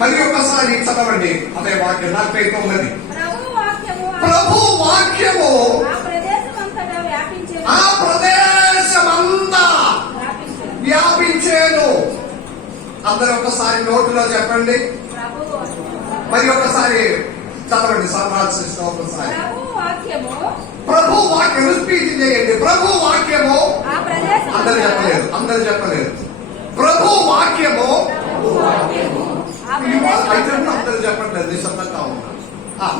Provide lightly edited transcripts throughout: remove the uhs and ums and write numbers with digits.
మరి ఒకసారి చదవండి అదే వాక్యం 49. ప్రభు వాక్యము ఆ ప్రదేశమంతా వ్యాపించేను. అందరూ ఒకసారి నోటులో చెప్పండి. మరి ఒకసారి చదవండి సర్వాల్సిన ఒకసారి. ప్రభు వాక్యం స్పీచ్ చేయండి. ప్రభు వాక్యము అందరు చెప్పలేదు. ప్రభు వాక్యము అయితే అందరు చెప్పట్లేదు, నిశ్శబ్దంగా ఉన్నారు.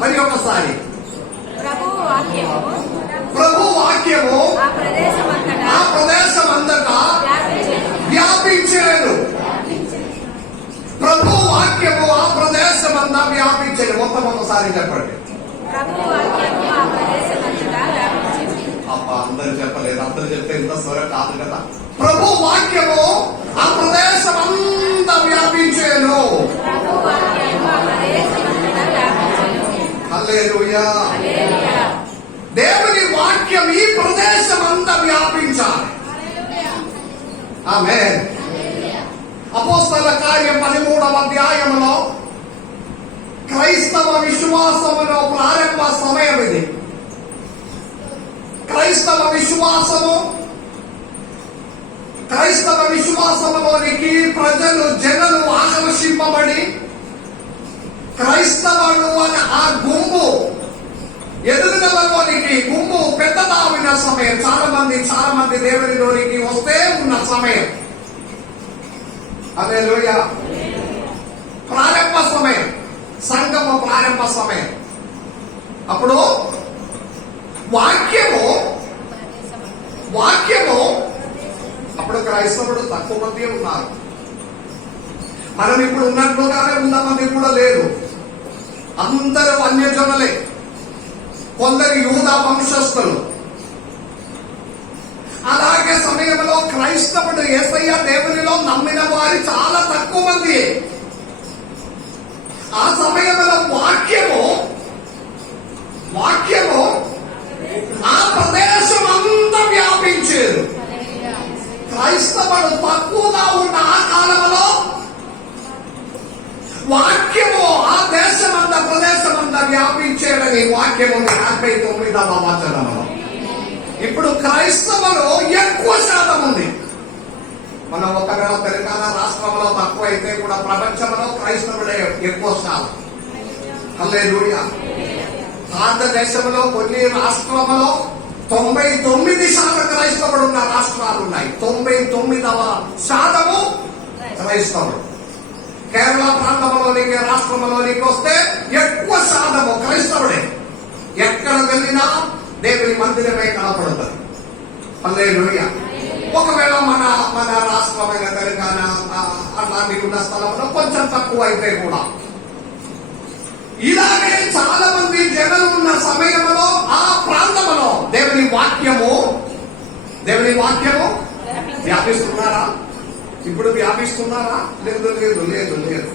మరి ఒకసారి ప్రభు వాక్యము ఆ ప్రదేశం అంతటా వ్యాపించేను. ప్రభు వాక్యము ఆ ప్రదేశం అంతా వ్యాపించేది. మొత్తం ఒకసారి చెప్పండి. అబ్బా అందరు చెప్పలేదు. అందరు చెప్తే ఇంత స్వర కాదు కదా. ప్రభు వాక్యము ఆ ప్రదేశం అంతా వ్యాపించేను. హల్లెలూయా. దేవుని వాక్యం ఈ ప్రదేశం అంతా వ్యాపించాలి. ఆమేన్. అపోస్తల కార్యం 13వ అధ్యాయంలో క్రైస్తవ విశ్వాసములో ప్రారంభ సమయం ఇది. క్రైస్తవ విశ్వాసములోనికి జనులు ఆకర్షింపబడి క్రైస్తవుడు అని ఆ గుంపు ఎదుగుదలలోనికి గుంపు పెద్దదావిన సమయం. చాలా మంది దేవునిలోనికి వస్తే ఉన్న సమయం. హల్లెలూయా. ప్రారంభ సమయం, సంఘము ప్రారంభ సమయం. అప్పుడు వాక్యము అప్పుడు క్రైస్తవుడు తక్కువ మంది ఉన్నారు. మనం ఇప్పుడు ఉన్నట్లుగానే 100 మంది కూడా లేరు. అందరూ అన్యజనులే. కొందరు యూదా వంశస్థులు. అలాగే సమయంలో క్రైస్తవుడు యేసయ్య దేవునిలో నమ్మిన వారి చాలా తక్కువ మంది. ఆ సమయంలో వాక్యము ఆ ప్రదేశం అంతా వ్యాపించేది. క్రైస్తవుడు తక్కువగా ఉన్న ఆ కాలంలో వాక్యము ఆ దేశమంతా ప్రదేశమంతా వ్యాపించేదని వాక్యము 59వ వచనంలో. ఇప్పుడు క్రైస్తవులు ఎక్కువ శాతం ఉంది. మనం ఒకవేళ తెలంగాణ రాష్ట్రంలో తక్కువ అయితే కూడా ప్రపంచంలో క్రైస్తవుడే ఎక్కువ శాతం. హల్లెలూయా. భారతదేశంలో కొన్ని రాష్ట్రంలో 99% క్రైస్తవుడు ఉన్న రాష్ట్రాలు ఉన్నాయి. 99% క్రైస్తవుడు. కేరళ ప్రాంతంలోనికి రాష్ట్రంలోనికి వస్తే ఎక్కువ శాతము క్రైస్తవుడే. ఎక్కడ వెళ్ళినా దేవుని మందిరమే కనపడుతుంది. హల్లెలూయా. ఒకవేళ మన రాష్ట్రమైన తెలంగాణ అలాంటి ఉన్న స్థలంలో కొంచెం తక్కువ అయితే కూడా ఇలాగే చాలా మంది జనులు ఉన్న సమయంలో ఆ ప్రాంతంలో దేవుని వాక్యము వ్యాపిస్తున్నారా? ఇప్పుడు వ్యాపిస్తున్నారా? లేదు.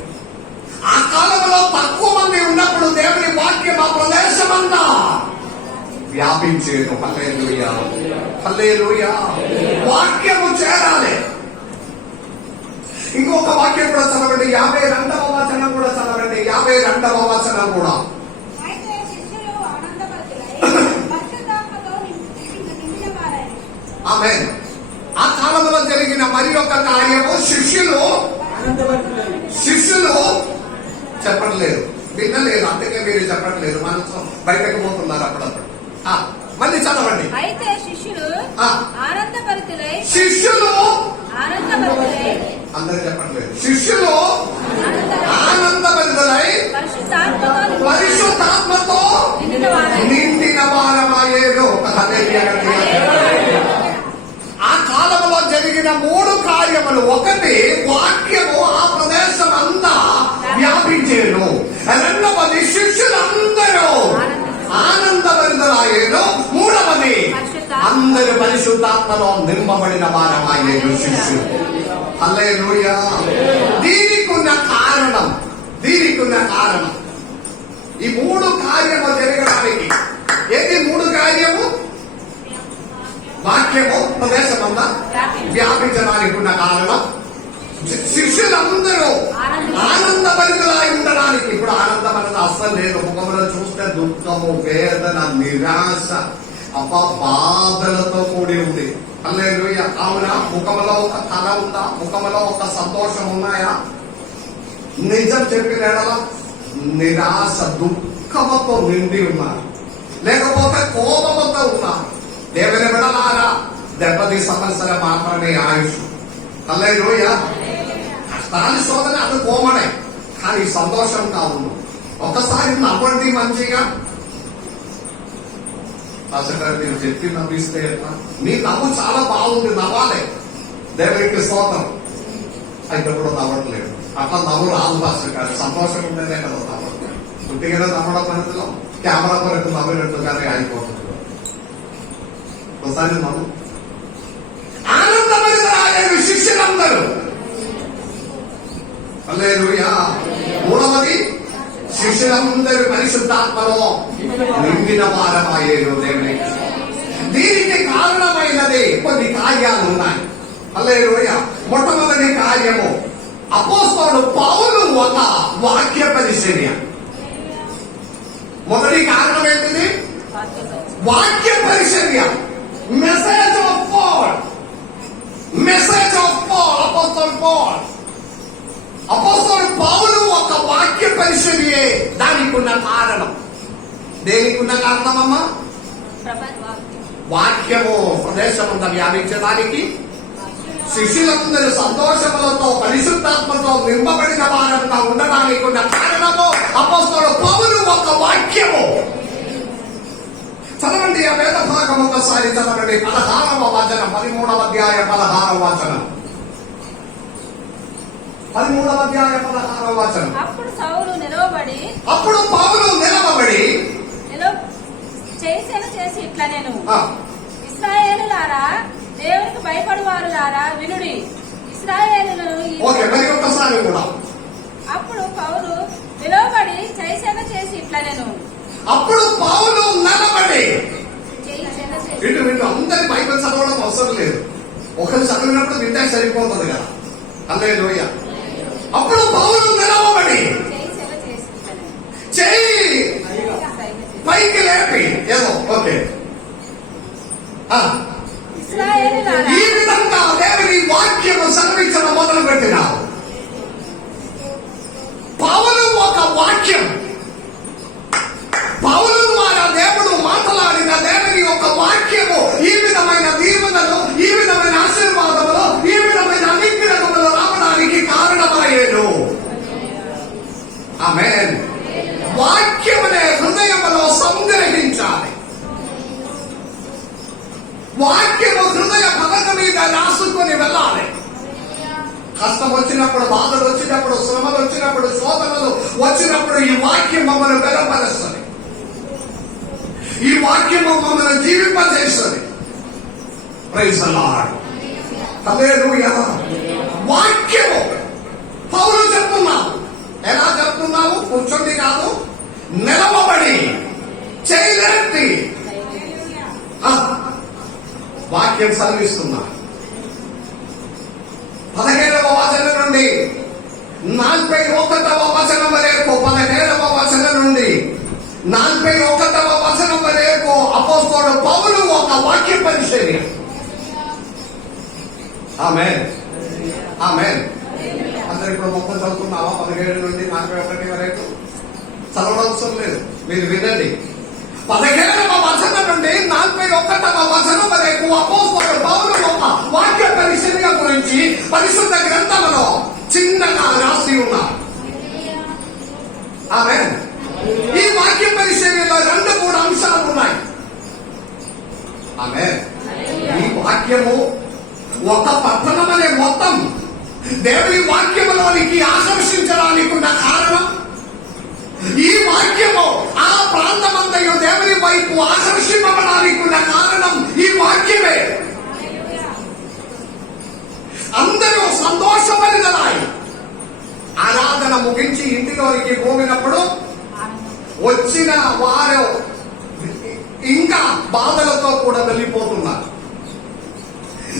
ఆ కాలంలో తక్కువ మంది ఉన్నప్పుడు దేవుని వాక్యం ఆ ప్రదేశమంతా వ్యాపించేది. హల్లెలూయా. వాక్యము చేరాలి. ఇంకొక వాక్యం కూడా చదవండి. 52వ వచనం కూడా చదవండి. 52వ వచనం కూడా. ఆమేన్. ఆ కాలంలో జరిగిన మరి ఒక కార్యము శిష్యులు చెప్పట్లేదు, వినలేదు. అందుకే మీరు చెప్పట్లేదు. మనసు బయటకు పోతున్నారు అప్పుడప్పుడు. మళ్ళీ చదవండి. శిష్యులు అందరూ చెప్పట్లేదు. శిష్యులు ఆనందభరితులై పరిశుద్ధాత్మతో నిండిన వారమయ్యేరు. ఆ కాలంలో జరిగిన 3 కార్యములు. ఒకటి, వాక్యము ఆ ప్రదేశం అంతా వ్యాపించేను. రెండవది, శిష్యులందరూ ఆనందభరితులయ్యేరు. మూడవది, అందరూ పరిశుద్ధాత్మలో నింపబడిన వారమయ్యేరు శిష్యులు. హల్లెలూయా. దీనికి ఉన్న కారణం ఈ 3 కార్యము జరగడానికి. ఏది 3 కార్యము? వాక్యము ప్రదేశమంతా వ్యాపించడానికి ఉన్న కారణం, శిష్యులందరూ ఆనందభరితులై ఉండడానికి. ఇప్పుడు ఆనందం అనేది అస్సలు లేదు. ముఖంలో చూస్తే దుఃఖము, వేదన, నిరాశ, బాధలతో కూడి ఉంది. హల్లెలూయా. అవునా? ముఖంలో ఒక కళ ఉందా? ముఖంలో ఒక సంతోషం ఉన్నాయా? నిజం చెప్పిన నిరాశ, దుఃఖముతో నిండి ఉన్నారు. లేకపోతే కోపముతో ఉన్నారు. దేవుని బిడ్డలారా, దెబ్బతి సమస్యలు మాత్రమే ఆయుష్. హల్లెలూయా. కష్టాలు, శోధన అది కోమనే, కానీ సంతోషం కాదు. ఒకసారి నవ్వండి మంచిగా. అసలు మీరు చెప్పి నవ్విస్తే మీ నవ్వు చాలా బాగుంది, నవ్వాలి. దేవునికి స్తోత్రం. అయితే కూడా నవ్వట్లేదు. అట్లా నవ్వు రాదు అసలు కాదు. సంతోషం ఉండేదే కదా నవ్వట్లేదు. పుట్టిగా నవ్వడం మనసులో కెమెరా కొరకు నవ్వినట్టుగానే అయిపోతుంది. ఒకసారి నవ్వు. ఆనందమైన శిష్యులందరూ. హల్లెలూయా. మూడవది, శిష్యులందరూ పరిశుద్ధాత్మలో నిండిన వారమయ్యేరు. దేవుని దీనికి కారణమైనది కొన్ని కార్యాలు ఉన్నాయి. హల్లెలూయా. మొట్టమొదటి కార్యము, అపోస్తలుడు పౌలు ఒక వాక్య పరిచర్య. మొదటి కారణం ఏంటిది? వాక్య పరిచర్య. Message of Paul. Message of Paul. అపోస్తలుడు పాల్, అపోస్తలుడు పౌలు ఒక వాక్య పరిచర్యే దానికి ఉన్న కారణం. దేనికి ఉన్న కారణం అమ్మా? వాక్యము ప్రదేశమంతా వ్యాపించడానికి, శిష్యులందరూ సంతోషములతో పరిశుద్ధాత్మతో నింపబడిన వారంగా ఉండడానికి ఉన్న కారణము అపోస్తలుడు పౌలు ఒక వాక్యము. చదవండి ఆ వేద భాగం ఒకసారి చదవండి. 16వ వచనం, 13వ అధ్యాయం 16వ వచనం. 13వ అధ్యాయం 16వ వచనం. అప్పుడు పౌలు నిలవబడి చేసి ఇట్లా, నేను ఇశ్రాయేలులారా, దేవునికి భయపడువారులారా వినుడి. ఇశ్రాయేలులను ఒక్కసారి కూడా. అప్పుడు పౌలు నిలవబడి చేసేన చేసి ఇట్లా, నేను. అప్పుడు పౌలు నిలబడి. వీళ్ళు అందరి బైబిల్ చదవడం అవసరం లేదు. ఒకరు చదివినప్పుడు వింటే సరిపోతుంది కదా. హల్లెలూయా. అప్పుడు పౌలు నిలవబడి చెయ్యి పైకి లేపి ఏదో ఓకే ఈ విధంగా దేవుని వాక్యము సెలవించడం మొదలు పెట్టినావు. పౌలు ఒక వాక్యం. పౌలు ద్వారా దేవుడు మాట్లాడిన దేవుని ఒక వాక్యము ఈ విధమైన దీవెనలు, ఈ విధమైన ఆశీర్వాదములు, ఈ విధమైన అనుగ్రహములు రావడానికి కారణమయ్యేను. ఆమేన్. వాక్యమునే హృదయములో సంగ్రహించాలి. వాక్యము హృదయ పలక మీద రాసుకొని వెళ్ళాలి. కష్టం వచ్చినప్పుడు, బాధలు వచ్చినప్పుడు, శ్రమలు వచ్చినప్పుడు, శోధనలు వచ్చినప్పుడు ఈ వాక్యం మమ్మల్ని బలపరుస్తుంది. ఈ వాక్యము మమ్మల్ని జీవింపజేస్తుంది. Praise the lord. హల్లెలూయా. వాక్యము పౌలు చెప్తున్నావు. ఎలా చెప్తున్నావు? కూర్చొని కాదు, నిలవబడి చేయలేంటి వాక్యం సెలవిస్తున్నా. 17వ వచనం నుండి 41వ వచనం వరకు, 17వ వచనం నుండి 41వ వచనం వరకు అపోస్తలుడు పౌలు ఒక వాక్య పరిచర్య. ఆమేన్. ఆమేన్. అందరు ఇప్పుడు మొత్తం చదువుతున్నావా? 17 నుండి 41 వరకు చదవడం లేదు. మీరు వినండి. 17వ వచనం నుండి 41వ వచనం వరకు అపోస్తలుడు పౌలు ఒక వాక్య పరిచర్య గురించి పరిశుద్ధ గ్రంథంలో చిన్నగా రాసి ఉన్నారు. ఆమేన్. ఈ వాక్య పరిచర్యలో 2-3 అంశాలు ఉన్నాయి. ఆమేన్. ఈ వాక్యము ఒక పట్టణం అనే మొత్తం దేవుని వాక్యములోనికి ఆకర్షించడానికి ఉన్న కారణం, ఈ వాక్యము ఆ ప్రాంతమంతయు దేవుని వైపు ఆకర్షింపబడానికి ఉన్న కారణం ఈ వాక్యమే. అందరూ సంతోషపరిదలాయి ఆరాధన ముగించి ఇంటిలోనికి పోయినప్పుడు వచ్చిన వారు ఇంకా బాధలతో కూడా వెళ్ళిపోతున్నారు.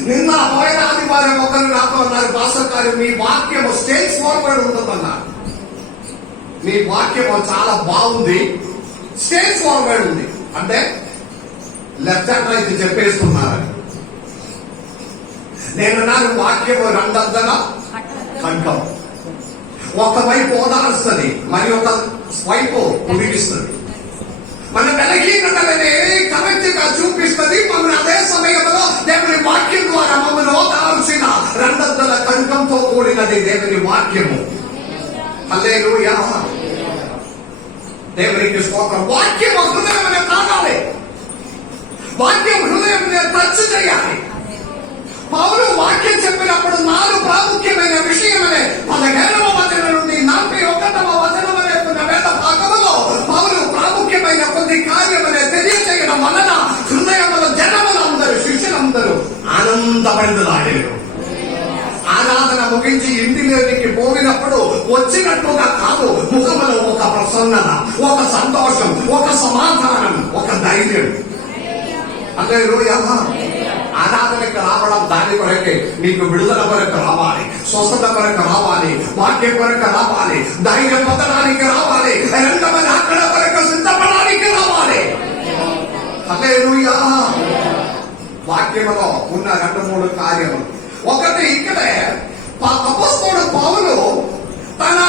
నిన్న పోయిన ఆదివారం ఒకరు నాతో అన్నారు, పాస్టర్ గారు మీ వాక్యము స్టేజ్ ఫార్వర్డ్ ఉంటుందన్నారు. మీ వాక్యము చాలా బాగుంది, స్టేజ్ ఫార్వర్డ్ ఉంది అంటే లెఫ్ట్ హ్యాండ్ రైట్ చెప్పేస్తున్నారని. నేను నాకు వాక్యము రెండంతల కంఠం, ఒకవైపు ఓదారుస్తుంది, మరి ఒక వైపు ఉడిగిస్తుంది. మన బలహీనతలని కరెక్ట్ గా చూపిస్తుంది. మమ్మల్ని అదే సమయంలో దేవుని వాక్యం ద్వారా మమ్మల్ని ఓదార్చిన రెండంతల కంఠంతో కూడినది దేవుని వాక్యము. హల్లెలూయా, దేవునికి స్తోత్రం. వాక్యం హృదయం మీద తాగాలి, వాక్యం హృదయం మీద టచ్ చేయాలి. పౌలు వాక్యం చెప్పినప్పుడు 4 ప్రాముఖ్యమైన విషయమనే 17వ వచనం నుండి 41వ వచనం వరకు వేద భాగములో పౌలు ప్రాముఖ్యమైన కొన్ని కార్యమనే తెలియజేయడం వలన హృదయముల జనములందరూ శిష్యులందరూ ఆనందపడులాడారు. ఆరాధన ముగించి ఇంటిలోనికి పోయినప్పుడు వచ్చినట్టుగా కాదు, ముఖములో ఒక ప్రసన్నత, ఒక సంతోషం, ఒక సమాధానం, ఒక ధైర్యం. హల్లెలూయా. ఆరాధనకు రావడం దాని కొరకే, నీకు విడుదల కొరకు రావాలి, స్వస్థత కొరకు రావాలి, వాక్యం కొరకు రావాలి, ధైర్యం పొందడానికి రావాలి, రెండవ అక్కడ కొరకు సిద్ధపడడానికి రావాలి. హల్లెలూయా. వాక్యములో ఉన్న 2-3 కార్యములు. ఒకటి, ఇక్కడే అపొస్తలుడు పౌలు తన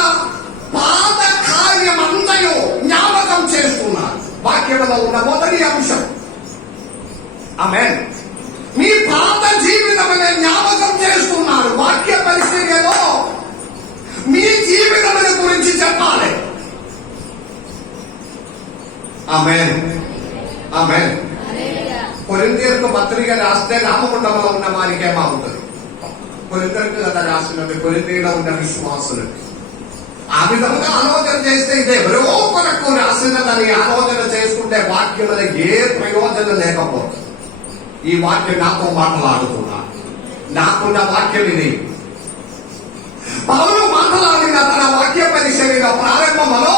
పాద కార్యమంతయు జ్ఞాపకం చేస్తున్నారు. వాక్యములో ఉన్న మొదటి అంశం. ఆమేన్. మీ పాత జీవితం అనే జ్ఞాపకం చేస్తున్నారు. వాక్య పరిచర్యలో మీ జీవితం గురించి చెప్పాలి. ఆమేన్, ఆమేన్. కొరింథీయులకు పత్రిక రాస్తే రామగుండంలో ఉన్న వారికి ఏమవుతుంది? కొరింథీయులకు కదా రాసినది, కొరింథీయులో ఉన్న విశ్వాసులు. ఆ విధంగా ఆలోచన చేస్తే ఇది ఎవరో కొరకు రాసినదని ఆలోచన చేసుకుంటే వాక్యం ఏ ప్రయోజనం లేకపోతుంది. ఈ వాక్యం నాతో మాట్లాడుతున్నా, నాకున్న వాక్యం ఇది. పౌలు మాట్లాడిన తన వాక్య పరిచర్య ప్రారంభంలో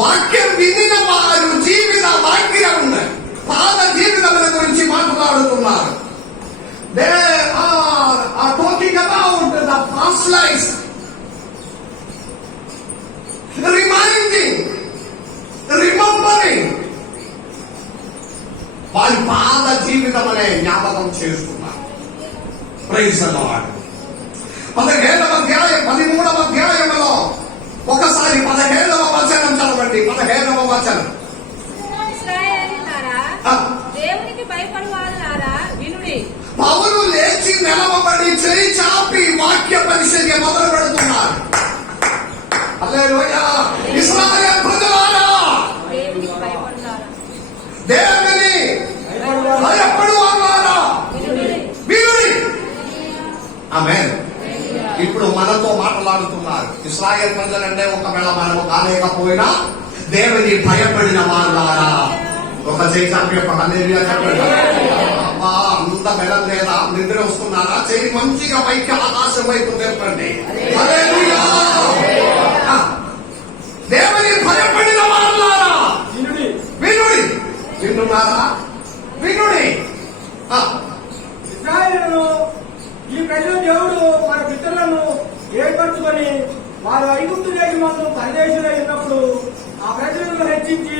వాక్యం వినిన వారు జీవిత వాక్యం ఉన్నాయి. పాత జీవితముల గురించి మాట్లాడుతున్నారు. They are talking about the past lives, reminding, remembering. వారి పాత జీవితం అనే జ్ఞాపకం చేస్తున్నారు. Praise the lord. 17వ అధ్యాయం 13వ అధ్యాయంలో ఒకసారి 17వ వచనం చదవండి. 17వ వచనం. ఇశ్రాయేలీయులారా, దేవునికి భయపడువారులారా వినుడి. పౌలు లేచి నిలవబడి చేయి చాపి వాక్య పరిచర్య మొదలు పెడుతున్నారు. హల్లెలూయా. ఇశ్రాయేలు ప్రజలారా, దేవునికి భయపడులారా, దేవుని భయపడువారులారా వినుడి. ఆమేన్. ఇప్పుడు మనతో మాట్లాడుతున్నారు. ఇశ్రాయేలు ప్రజలంటే ఒకవేళ మనం కాలేకపోయినా దేవుని భయపడిన వారులారా. ఒక చేయి చాపి ఒక హల్లెలూయా చెప్పండి. అమ్మా, అంత బెలం లేదా? నిద్ర వస్తున్నారా? చేయి మంచిగా పైకి ఆకాశం వైపు తెప్పండి. హల్లెలూయా. దేవుని భయపడిన వారులారా వినుడి. వింటున్నారా? వినుడి. ఇశ్రాయేలును ఈ ప్రజలు దేవుడు మన పితరులను ఏర్పరచుకొని వారు ఐగుప్తు దేశమందు పరదేశులై ఉన్నప్పుడు ఆ ప్రజలను హెచ్చించి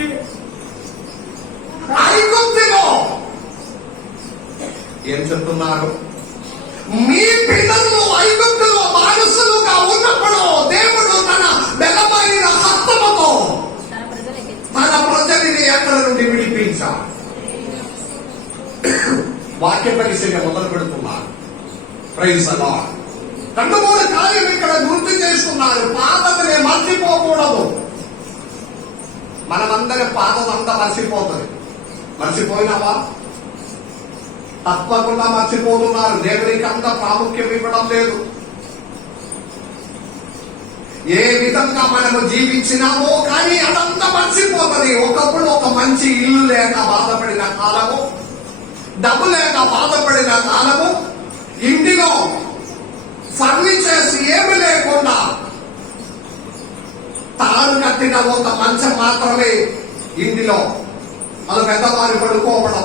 ఐగుప్తులో ఏం చెప్తున్నారు? మీ పిల్లలు ఐగుప్తులో బానిసలుగా ఉన్నప్పుడు దేవుడు తన బలమైన హస్తముతో తన ప్రజల్ని ఎక్కడి నుండి విడిపించారు. వాక్య పరిచర్య మొదలు పెడుతున్నారు. Praise the lord. 2-3 కార్యం ఇక్కడ గుర్తు చేస్తున్నారు. పాతదనే మర్చిపోకూడదు. మనమందరం పాతదంతా మర్చిపోతుంది. మర్చిపోయినావా? తప్పకుండా మర్చిపోతున్నారు. దేవునికి అంత ప్రాముఖ్యం ఇవ్వడం లేదు. ఏ విధంగా మనము జీవించినామో కానీ అదంతా మర్చిపోతుంది. ఒకప్పుడు ఒక మంచి ఇల్లు లేక బాధపడిన కాలము, డబ్బు లేక బాధపడిన కాలము, ఇంటిలో ఫర్నిచర్స్ ఏమి లేకుండా తాను కట్టిన ఒక మంచం మాత్రమే ఇంటిలో, అది పెద్దవారు పడుకోవడం,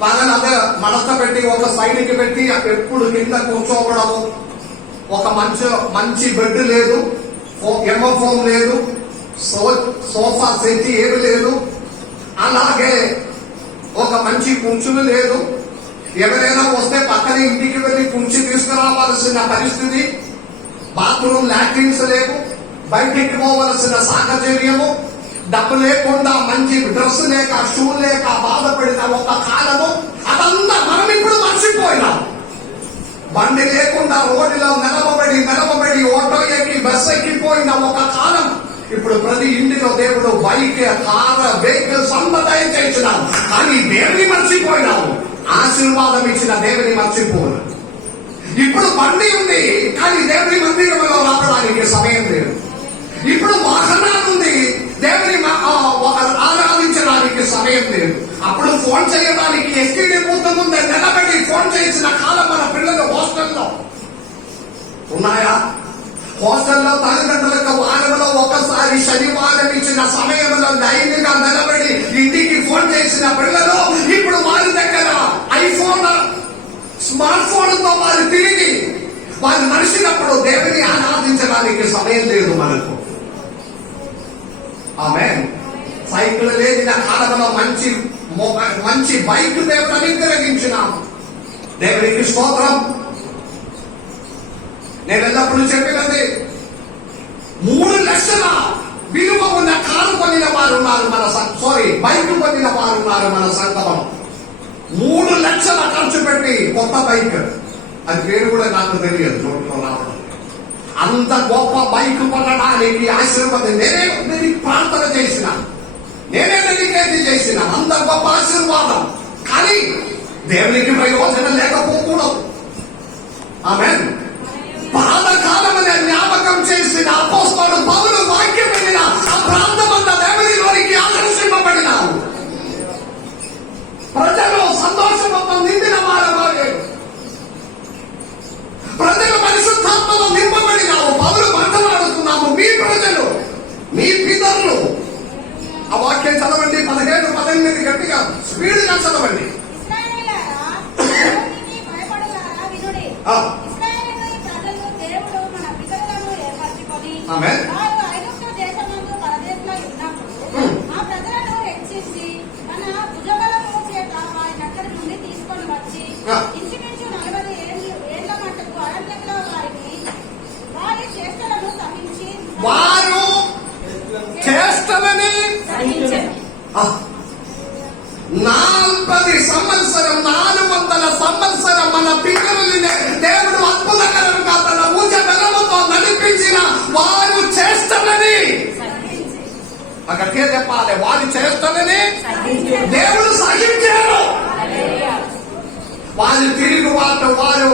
పగలు అదే మడత పెట్టి ఒక సైడ్కి పెట్టి ఎప్పుడు కింద కూర్చోవడము, ఒక మంచి బెడ్ లేదు, ఎమోఫోన్ లేదు, సోఫా సెట్ ఏమి లేదు, అలాగే ఒక మంచి కుంచులు లేదు. ఎవరైనా వస్తే పక్కన ఇంటికి వెళ్ళి కుంచి తీసుకురావాల్సిన పరిస్థితి, బాత్రూమ్ లాట్రిన్స్ లేవు, బయటికి పోవలసిన సాహచర్యము, డబ్బు లేకుండా మంచి డ్రెస్ లేక షూ లేక బాధపడిన ఒక కాలము, అదంతా మనం ఇప్పుడు మర్చిపోయినాం. బండి లేకుండా రోడ్డులో నిలబడి ఆటో ఎక్కి బస్ ఎక్కిపోయిన ఒక కాలం. ఇప్పుడు ప్రతి ఇంటిలో దేవుడు బైక్, కార్, వెహికల్స్ అందదయ చేసినాం. కానీ దేవుని మర్చిపోయినాము. ఆశీర్వాదం ఇచ్చిన దేవుని మర్చిపోను. ఇప్పుడు బండి ఉంది కానీ దేవుని మందిరంలో రావడానికి సమయం లేదు. ఇప్పుడు వాహనాలు ఉంది, దేవుని ఆరాధించడానికి సమయం లేదు. అప్పుడు ఫోన్ చేయడానికి ఎస్టీడీ బూత్ ముందే నిలబడి ఫోన్ చేసిన కాలం మన పిల్లలు హాస్టల్లో ఉన్నాయా? హాస్టల్లో తల్లిదండ్రులకు వారంలో ఒకసారి శనివారం ఇచ్చిన సమయంలో లైన్గా నిలబడి ఇంటికి ఫోన్ చేసిన పిల్లలు ఇప్పుడు వారి దగ్గర ఐఫోన్, స్మార్ట్ ఫోన్ తో వారు తిరిగి వారు నడిచినప్పుడు దేవుని ఆరాధించడానికి సమయం లేదు మనకు. ఆమేన్. సైకిల్ లేని కాలంలో మంచి బైక్ దేవుడు అనుగ్రహించినాము. దేవునికి స్తోత్రం. నేను ఎల్లప్పుడూ చెప్పినది, 3 లక్షల విలువ ఉన్న కారు కొనిన వారు ఉన్నారు బైక్ కొనిన వారు ఉన్నారు మన సంఘంలో. 3 లక్షల ఖర్చు పెట్టి కొత్త బైక్, అది పేరు కూడా నాకు తెలియదు నోట్లో రావడం. అంత గొప్ప బైక్ కొనడానికి ఆశీర్వాదం నేను ప్రార్థన చేసిన, నేనే డెడికేట్ చేసిన. అంత గొప్ప ఆశీర్వాదం, కానీ దేవునికి ప్రయోజనం లేకపోకూడదు. ఆమేన్. పాతకాలమనే జ్ఞాపకం చేసిన అపోస్తలుడు పౌలు వాక్యం వినిన ఆ ప్రాంతమంతా దేవునిలోనికి ఆకర్షింపబడినారు. ప్రజలు సంతోషంతో నిండిన వారు, ప్రజలు పరిశుద్ధాత్మలో నింపబడినారు. పౌలు మాట్లాడుతున్నాము, మీ ప్రజలు, మీ పితరులు. ఆ వాక్యం చదవండి, 17, 18 గట్టిగా స్పీడ్గా చదవండి. ఆమేన్. వారు చేష్టలని 40 సంవత్సరం 400 సంవత్సరం మన పితరులని దేవుడు అద్భుతకరంగా తన భుజ బలముతో నడిపించిన వారు చేష్టలని, అక్కడికే చెప్పాలి, వారు చేష్టలని దేవుడు సహించారు. వారు తిరుగుబాటు, వారు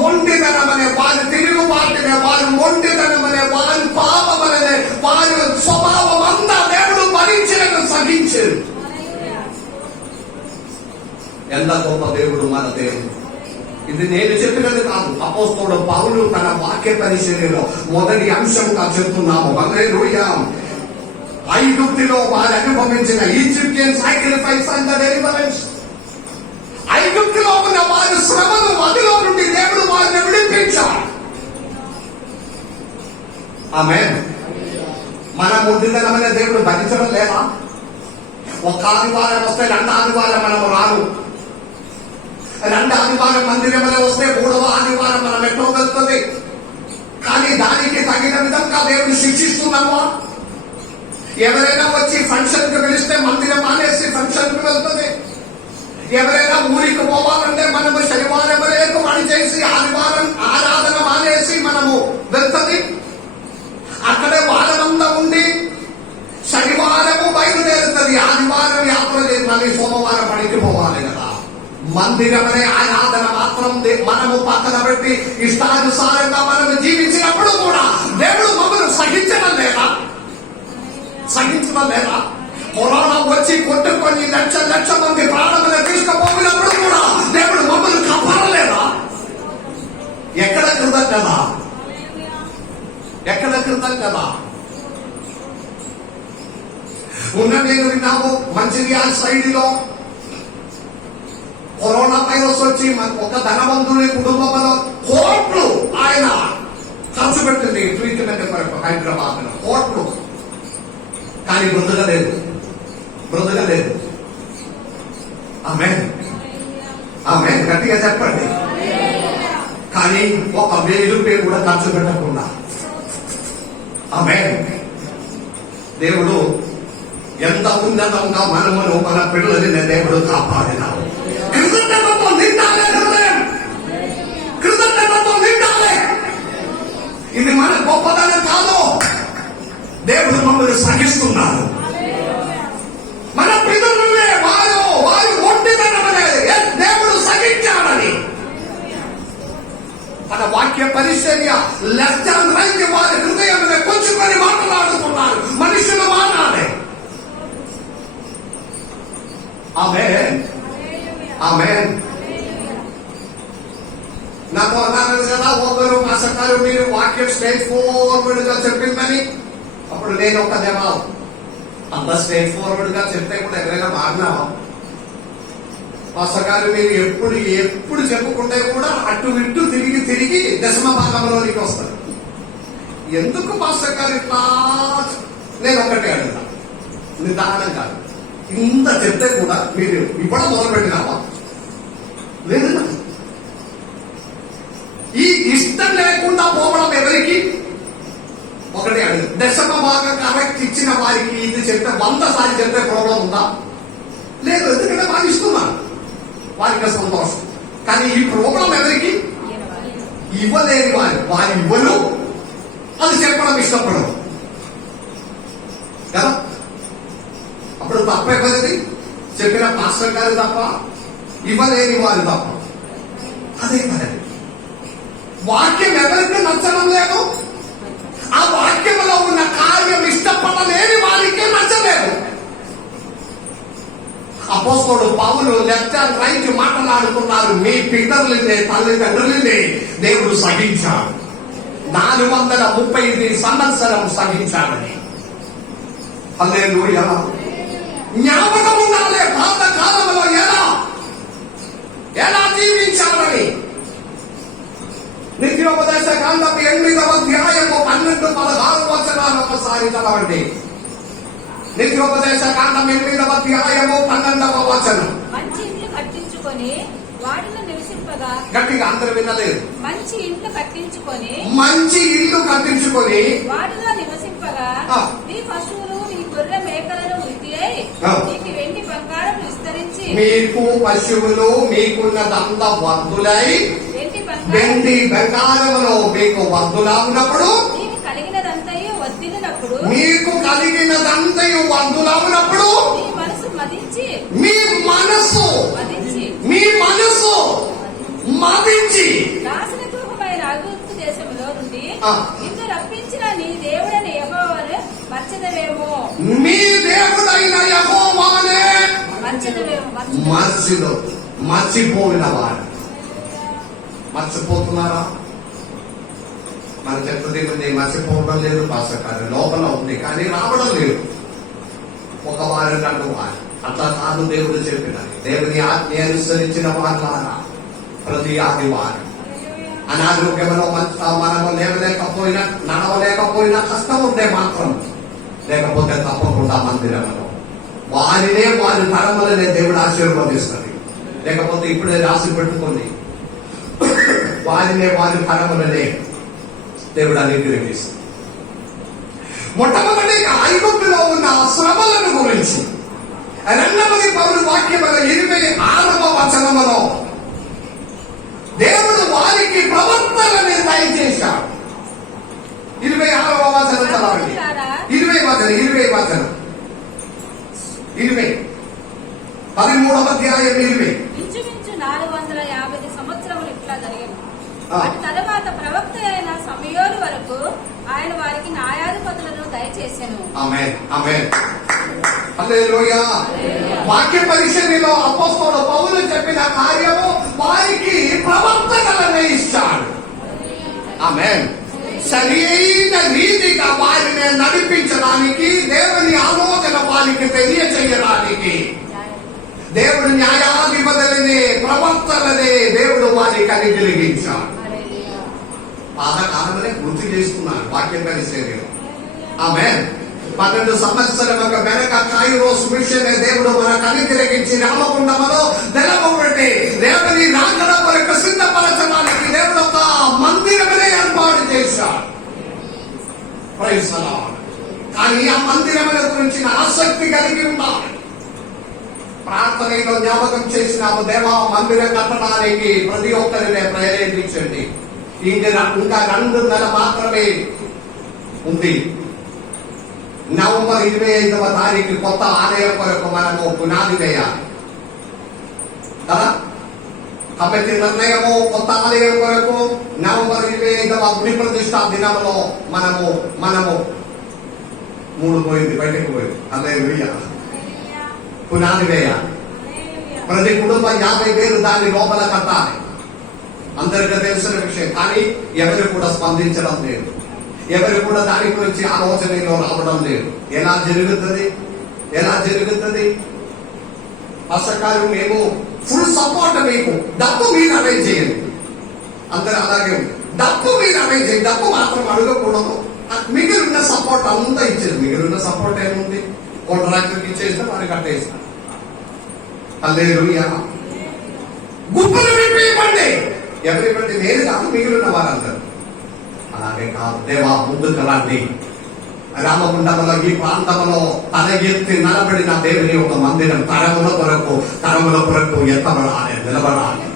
మొండితనమనే, వారు తిరుగుబాటునే, వారు మొండితనమనే, వారు పాపమనే, వారు స్వభావం అంతా దేవుడు భరించను, సహించారు. ఎంత గొప్ప దేవుడు మన దేవుడు. ఇది నేను చెప్పినది కాదు, అపోస్తలుడు పౌలు తన వాక్య పరిచర్యలో మొదటి అంశంగా చెప్తున్నాము. హల్లెలూయా. ఐగుప్తులో వారు అనుభవించిన ఈజిప్షియన్ సాక్రిఫైస్ అండ్ డెలివరెన్స్, ఐగుప్తులో ఉన్న వారి శ్రమను అదిలో నుండి దేవుడు వారిని విడిపించాడు. ఆమేన్. మన ముద్దితనమైన దేవుడు భరించడం లేదా? ఒక ఆదివారం వస్తే 2వ ఆదివారం మనం రాను, 2వ ఆదివారం మందిరంలో వస్తే 3వ ఆదివారం మనం ఎట్టో వెళ్తుంది. కానీ దానికి తగిన విధంగా దేవుడు శిక్షిస్తున్నామా? ఎవరైనా వచ్చి ఫంక్షన్ కి పిలిస్తే మందిరం మానేసి ఫంక్షన్ కి వెళ్తుంది. ఎవరైనా ఊరికి పోవాలంటే మనము శనివారం వరకు పని చేసి ఆదివారం ఆరాధన మానేసి మనము వెళ్తుంది. అక్కడే వారమంతా ఉండి శనివారము బయలుదేరుతుంది, ఆదివారం యాత్ర చేసి మళ్ళీ సోమవారం పనికి పోవాలి కదా. మందిరమనే ఆరాధన మాత్రం మనము పక్కన పెట్టి ఇష్టానుసారంగా మనము జీవించినప్పుడు కూడా దేవుడు మమ్మల్ని సహించడం లేదా? కరోనా వచ్చి కొట్టుకొని లక్ష మంది ప్రాణములు తీసుకుపోయినప్పుడు కూడా దేవుడు మమ్మల్ని కాపాడలేదా? ఎక్కడ కృతజ్ఞత? ఉన్న నేను విన్నాము, మంచిర్యాల సైడ్ లో కరోనా వైరస్ వచ్చి ఒక ధనవంతుని కుటుంబంలో కోట్లు ఆయన ఖర్చు పెట్టింది ట్రీట్మెంట్ కొరకు హైదరాబాద్ లో కోట్లు. కానీ బ్రతకలేదు. ఆమె గట్టిగా చెప్పండి. కానీ ఒక ₹1000 కూడా ఖర్చు పెట్టకుండా ఆమె దేవుడు ఎంత ఉన్నతంగా మనమును మన పిల్లలని దేవుడు కాపాడినాడు. కృతజ్ఞతతో నిండాలి హృదయం, కృతజ్ఞతతో నిండాలి. ఇది మన గొప్పదనం కాదు, దేవుడు మమ్మల్ని సహిస్తున్నాడు. మన పితరులే వారు ఒంటిదనమనే దేవుడు సహించాడని మన వాక్య పరిచర్య లెఫ్ట్ అండ్ రైట్ వారి హృదయం మీద కొంచెమని మాట్లాడుతున్నారు. మనుషులు మాట్లాడే ఆమేన్. నాకు అన్నారు కదా ఒకరు మా సకాలు మీరు వాక్యం స్ట్రైట్ ఫార్వర్డ్ గా చెప్పిందని. అప్పుడు నేను ఒక జవాబు, అంత స్ట్రైట్ ఫార్వర్డ్ గా చెప్తే కూడా ఎవరైనా మారినావా? మా సకాలు మీరు ఎప్పుడు చెప్పుకుంటే కూడా అటు ఇటు తిరిగి దశమ భాగంలోనికి వస్తారు. ఎందుకు మాస్టర్ గారు ఇట్లా? నేను ఒకటే అడుగుతా, నిదానం కాదు. ఇంత చెప్తే కూడా మీరు ఇవ్వడం మొదలు పెట్టినావా? లేదు. ఈ ఇష్టం లేకుండా పోవడం ఎవరికి? ఒకటే అడుగు. దశమ భాగం కరెక్ట్ ఇచ్చిన వారికి ఇది చెప్తే 100 సార్లు చెప్తే ప్రాబ్లం ఉందా? లేదు. ఎందుకంటే వాళ్ళు ఇస్తున్నారు, వారికి సంతోషం. కానీ ఈ ప్రోగ్రాం ఎవరికి? ఇవ్వలేని వారు ఇవ్వరు, అది చెప్పడం ఇష్టపడరు కదా. అప్పుడు తప్పెవరిది? చెప్పిన పాస్టర్ గారు తప్ప, ఇవ్వలేని వారు తప్ప. అదే కదండి. వాక్యం ఎవరికి నచ్చడం లేదు, ఆ వాక్యంలో ఉన్న కార్యం ఇష్టపడలేని వారికి నచ్చలేదు. అపోస్తలుడు పౌలు లెఫ్ట్ అండ్ రైట్ మాట్లాడుతున్నారు. మీ పితరులనే తల్లిదండ్రులనే దేవుడు సహించాడు. 435 సంవత్సరం సహించాలని. హల్లెలూయా. జ్ఞాపకం ఉండాలి పాత కాలంలో ఎలా జీవించాలని. నిత్యోపదేశ కాండం 8వ అధ్యాయము 12-16 వచనాలు ఒకసారి చదవండి. నిత్యోపదేశ కాండం 8వ అధ్యాయము 12వ వచనం. మంచి ఇండ్లు కట్టించుకొని వాటిలో నివసింపగా. గట్టిగా అందరూ వినలేదు. మంచి ఇండ్లు కట్టించుకొని వాటిలో నివసింపగా నీ పశువులు నీ గొర్రె మేకలను వృద్ధి అయి నీకు వెండి బంగారం విస్తరించి. మీకు పశువులు మీకున్నదంతా వర్ధులై వెండి బంగారములో మీకు వర్ధులా ఉన్నప్పుడు, నీకు కలిగినదంతయు వర్ధిల్లినప్పుడు, నీ మనసు మదించి దాసిన తూకమైన అగుప్తు దేశంలో నుండి నిన్ను రప్పించిన నీ దేవుడైన యెహోవాను మర్చినవేమో. మీ దేవుడైన యెహోవానే మర్చిపోయిన వాడు. మర్చిపోతున్నారా? మన చెప్తుంది మర్చిపోవడం లేదు భాషకారు, లోపల ఉంది కానీ రావడం లేదు. ఒక వారం కంటూ వారు అట్లా కాదు దేవుడు చెప్పినది. దేవుని ఆజ్ఞ అనుసరించిన వారులారా ప్రతి ఆదివారం అనారోగ్యంలో మనము లేవలేకపోయినా నడవలేకపోయినా కష్టం ఉంటే మాత్రం, లేకపోతే తప్పకుండా మందిరంలో వారి తరములనే దేవుడు ఆశీర్వదిస్తుంది. లేకపోతే ఇప్పుడే రాసి పెట్టుకొని వారి తరములనే దేవుడు అనుగ్రహిస్తుంది. మొట్టమొదటిగా ఐగుప్తులో ఉన్న శ్రమలను గురించి 2వ పౌలు వాక్యముల 26వ వచనములో దేవుడు వారికి ప్రవర్తనని దయచేశాడు. 26వ వచనం చదవండి. 20వ వచనం 13వ అధ్యాయం 20. ఇంచుమించు 450 సంవత్సరములు ఇట్లా జరిగాను. వాటి తర్వాత ప్రవక్త అయిన సమయోలు వరకు ఆయన వారికి న్యాయాధిపతులను దయచేశాను. ఆమేన్, ఆమేన్, హల్లెలూయా. వాక్య పరిచర్యలో అపోస్తలుడు పౌలు చెప్పిన కార్యము వారికి ప్రవర్తనలను ఇచ్చాడు. ఆమేన్. సరైన రీతిగా వారిని నడిపించడానికి, దేవుని ఆలోచన వారికి తెలియచేయడానికి, దేవుడు న్యాయాధిపతులని ప్రవర్తనని దేవుడు వారికి అనుగ్రహించాడు. పాతకాలమనే గుర్తు చేస్తున్నారు వాక్యం పరిచర్యలో. ఆమేన్. 12 సంవత్సరం వెనక కైరోస్ మిషన్ దేవుడు మనకు అనుగ్రహించి రామగుండములో నిలబడి దేవుని రాకడ కొరకు సిద్ధపరచడానికి దేవుడు ఒక మందిరమనే ఏర్పాటు చేశాడు. Praise the Lord. కానీ ఆ మందిరముల గురించి ఆసక్తి కలిగి ఉండాలి. ప్రార్థనలో జ్ఞాపకం చేసినాము, దేవా మందిరం కట్టడానికి ప్రతి ఒక్కరినే ప్రేరేపించండి. ఇంకా 2 నెలలు మాత్రమే ఉంది. నవంబర్ 25వ తారీఖు కొత్త ఆలయం కొరకు మనము పునాది వేయాలి కదా. కాబట్టి నిర్ణయము కొత్త ఆలయం కొరకు నవంబర్ 25వ అగ్ని ప్రతిష్ఠా దినంలో మనము 3 పోయింది బయటకు పోయింది. హల్లెలూయా. పునాది వేయాలి. ప్రతి కుటుంబం 50,000 దాని లోపల కట్టాలి. అందరికీ తెలిసిన విషయం. కానీ ఎవరు కూడా స్పందించడం లేదు. ఎవరు కూడా దాని గురించి ఆలోచనలో రావడం లేదు. ఎలా జరుగుతుంది? అసలు మేము ఫుల్ సపోర్ట్, మీకు డబ్బు మీరు అరేంజ్ చేయండి. అందరూ అలాగే ఉంది. డబ్బు మీరు అరేంజ్ చేయండి, డబ్బు మాత్రం అడగకూడదు. మిగిలిన సపోర్ట్ అంతా ఇచ్చేది. మిగిలిన సపోర్ట్ ఏముంది? కాంట్రాక్టర్కి ఇచ్చేస్తే వారు కట్టేస్తారు. హల్లెలూయా. గుంపులు విప్పండి. ఎవరివ్వండి? నేను కాదు, మిగిలిన వారందరూ. అలాగే కాదు. దేవా ముందుకు రండి. రామగుండంలో ఈ ప్రాంతంలో తల ఎత్తి నిలబడిన దేవుని ఒక మందిరం తరముల కొరకు ఎత్తబడాలి, నిలబడాలి.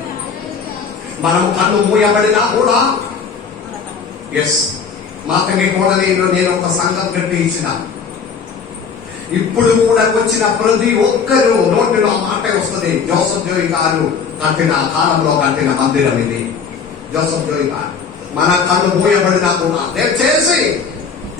మనం కన్ను మూయబడినా కూడా మాతని కూడా నేను ఒక సంఘం కట్టి ఇచ్చిన. ఇప్పుడు కూడా వచ్చిన ప్రతి ఒక్కరూ నోటిలో ఆ మాట వస్తుంది. జోసెఫ్ జోయి గారు కట్టిన కాలంలో కట్టిన మందిరం ఇది. జోసెఫ్ జోయి గారు మన కన్ను మూయబడినా కూడా దయచేసి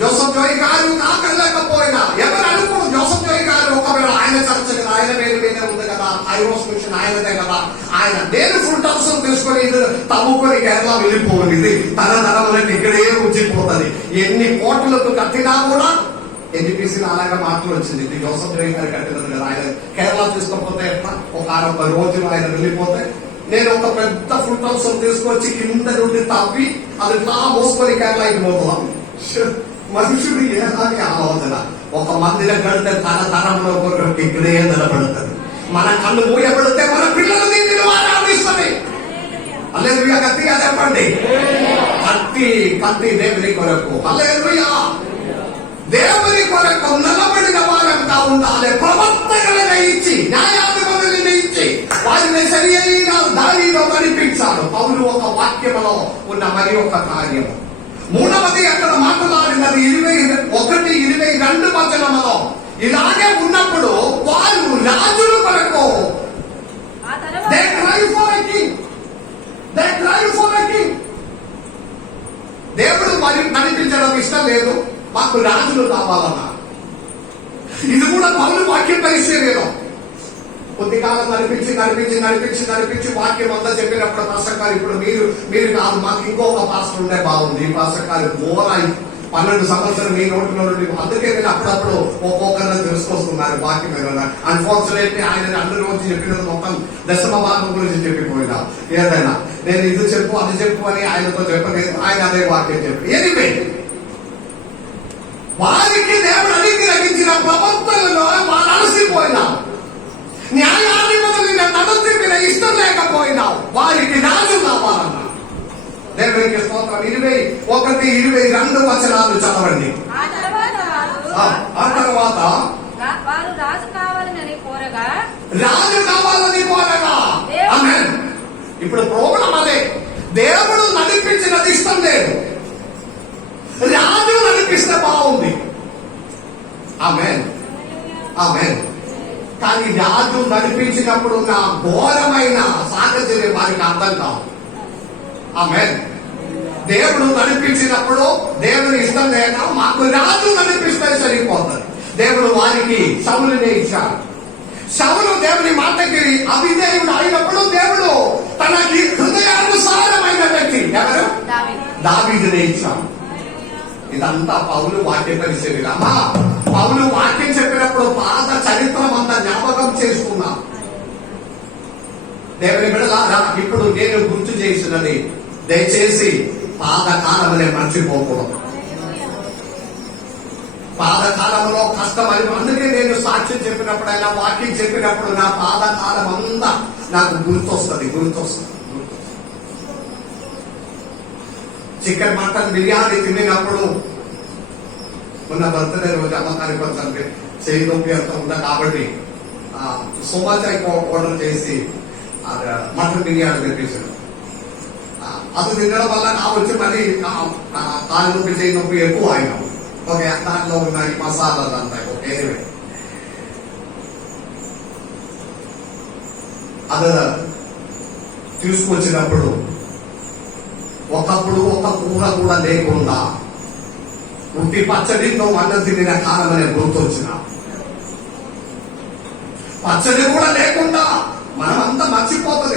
జోసెఫ్ జోయి గారు కాకలేకపోయినా ఎవరు అనుకోరు. జోసెఫ్ జోయి గారు ఒకవేళ ఆయన చర్చ కదా, ఆయన పేరు మీద ఉంది కదా, కైరోస్ మిషన్ ఆయనదే కదా, ఆయన నేను ఫుల్ టర్సం తీసుకొని ఇది తమ్ముకొని కేరళ వెళ్ళిపోయింది. ఇది తన తరములకి ఇక్కడే ఉంచిపోతుంది. ఎన్ని కోట్లకు కట్టినా కూడా ఎన్నిపిసిన అలాగే మాటలు వచ్చింది. ఇది జోసెఫ్ జోయి గారు కట్టినది కదా, ఆయన కేరళ తీసుకోకపోతే ఎట్లా? ఒక రోజు ఆయన వెళ్ళిపోతే నేను ఒక పెద్ద ఫుల్ టర్సం తీసుకొచ్చి కింద నుండి తవ్వి అది నా మోసుకొని కేరళ అయిపోతాం. మనుషుడు ఏలాంటి ఆలోచన. ఒక మందిరం కడితే తన తరంలో ఇక్కడే నిలబడుతుంది. మన కళ్ళు మూయబడితే మన పిల్లలని ఆరాధిస్తుంది. హల్లెలూయా. గట్టిగా చెప్పండి. కత్తి దేవుని కొరకు. హల్లెలూయా. దేవుని కొరకు నిలబడిన వారంగా ఉండాలి. ప్రవర్తనలను ఇచ్చి న్యాయాధిపతులను ఇచ్చి వారిని సరి అయిన దారిలో నడిపించాడు. పౌలు ఒక వాక్యములో ఉన్న మరి ఒక కార్యము. 3వది అక్కడ మాట్లాడినది 21-22 వచనములో ఇలాగే ఉన్నప్పుడు వారు రాజుల కొరకు they cry for a king. దేవుడు మరి నడిపించడం ఇష్టం లేదు, మాకు రాజులు కావాలన్నా. ఇది కూడా పౌలు వాక్యం పరిచర్యలో కొద్ది కాలం నడిపించి వాక్యం అంతా చెప్పినప్పుడు పాస్టర్ గారు ఇప్పుడు మీరు కాదు, మాకు ఇంకొక పాస్టర్ ఉండే బాగుంది. ఈ పాస్టర్ గారు 12 సంవత్సరం మీ నోటిలో నుండి. అందుకే నేను అప్పుడప్పుడు ఒక్కొక్కరిని తెలుసుకొస్తున్నారు వాక్యం మీద. అన్ఫార్చునేట్లీ ఆయన అందరూ వచ్చి చెప్పినది మొత్తం దశమ భాగం గురించి చెప్పిపోయినా. ఏదైనా నేను ఇది చెప్పు అది చెప్పు అని ఆయనతో చెప్పలేదు. ఆయన అదే వాక్యం చెప్పి ఎనివే వారికి దేవుడు అనుగ్రహించిన ప్రవర్తనలో వారు అలసిపోయినా, న్యాయాధిపతులు నడత ఇష్టం లేకపోయినావు, వారికి రాజు కావాలన్నా. దేవునికి స్తోత్రం. 21-22 వచనాలు చదవండి. ఆ తర్వాత వారు రాజు కావాలని కోరగా ఆమేన్. ఇప్పుడు ప్రోగ్రాం అదే. దేవుడు నడిపించినది ఇష్టం లేదు, రాజు నడిపిస్తే బాగుంది. ఆమేన్. కానీ రాజు నడిపించినప్పుడు నా ఘోరమైన సాహచర్యం వారికి అర్థం కాదు. ఆమేన్. దేవుడు నడిపించినప్పుడు దేవుని ఇష్టం లేక మాకు రాజు నడిపిస్తే సరిపోతుంది. దేవుడు వారికి సౌలునే ఇచ్చాడు. సౌలు దేవుని మాటకి అవిధేయుడు అయినప్పుడు దేవుడు తనకి హృదయానుసారమైన వ్యక్తి ఎవరు? దావీదునే ఇచ్చాడు. ఇదంతా పౌలు వాక్య పరిచర్య. పౌలు వాక్యం చెప్పినప్పుడు పాత చరిత్రం అంతా జ్ఞాపకం చేసుకున్నాం. దేవుని బిడ్డలారా, ఇప్పుడు నేను గుర్తు చేసినది దయచేసి పాతకాలమనే మర్చిపోకూడదు. పాతకాలంలో కష్టమని, అందుకే నేను సాక్ష్యం చెప్పినప్పుడైనా వాక్యం చెప్పినప్పుడు నా పాతకాలం అంతా నాకు గుర్తొస్తుంది. చికెన్ మటన్ బిర్యానీ తిన్నప్పుడు మొన్న బర్త్డే రోజు అమ్మకానికి కొంచెం చేయి నొప్పి అంతా ఉందా కాబట్టి సోమాచాయ్ ఆర్డర్ చేసి మటన్ బిర్యానీ తెప్పించాడు. అది తినడం వల్ల నా వచ్చి మళ్ళీ కాలు నొప్పి చేయి నొప్పి ఎక్కువ అయినా. ఓకే, దాంట్లో ఉన్న ఈ మసాలాలు అంతా ఎనివే అది తీసుకొచ్చినప్పుడు ఒకప్పుడు ఒక కూర కూడా లేకుండా ఉట్టి పచ్చడితో అన్నం తినిన కాలం అనే గుర్తొచ్చిన, పచ్చడి కూడా లేకుండా మనమంతా మర్చిపోతుంది.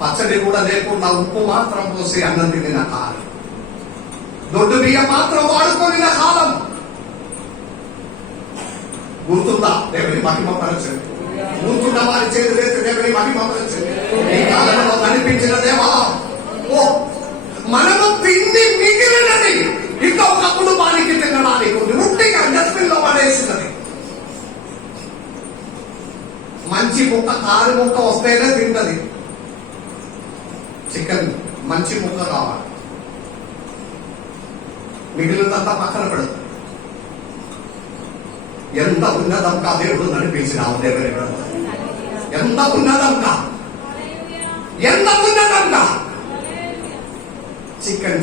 పచ్చడి కూడా లేకుండా ఉప్పు మాత్రం పోసి అన్నం తినిన కాలం, దొడ్డు బియ్యం మాత్రం వాడుకొనిన కాలం గుర్తుందా? దేవుని మహిమపరచండి. గుర్తున్న వారి చేతులైతే దేవుని మహిమపరచండి. ఈ కాలంలో కనిపించిన దేవా, ఓ మనము తిండి మిగిలినది ఇంకా ఒక కుటుంబానికి తినడానికి ఉట్టిగా డస్ట్బిన్ లో పడేసినది. మంచి ముక్క, కారు ముక్క వస్తేనే తింటది. చికెన్ మంచి ముక్క కావాలి, మిగిలినంతా పక్కన పెడతారు. ఎంత ఉన్నదంకా దేవుడు నడిపించినావు. దేవుని ఎంత ఉన్నదంకా, ఎంత ఉన్నదంకా. చికెన్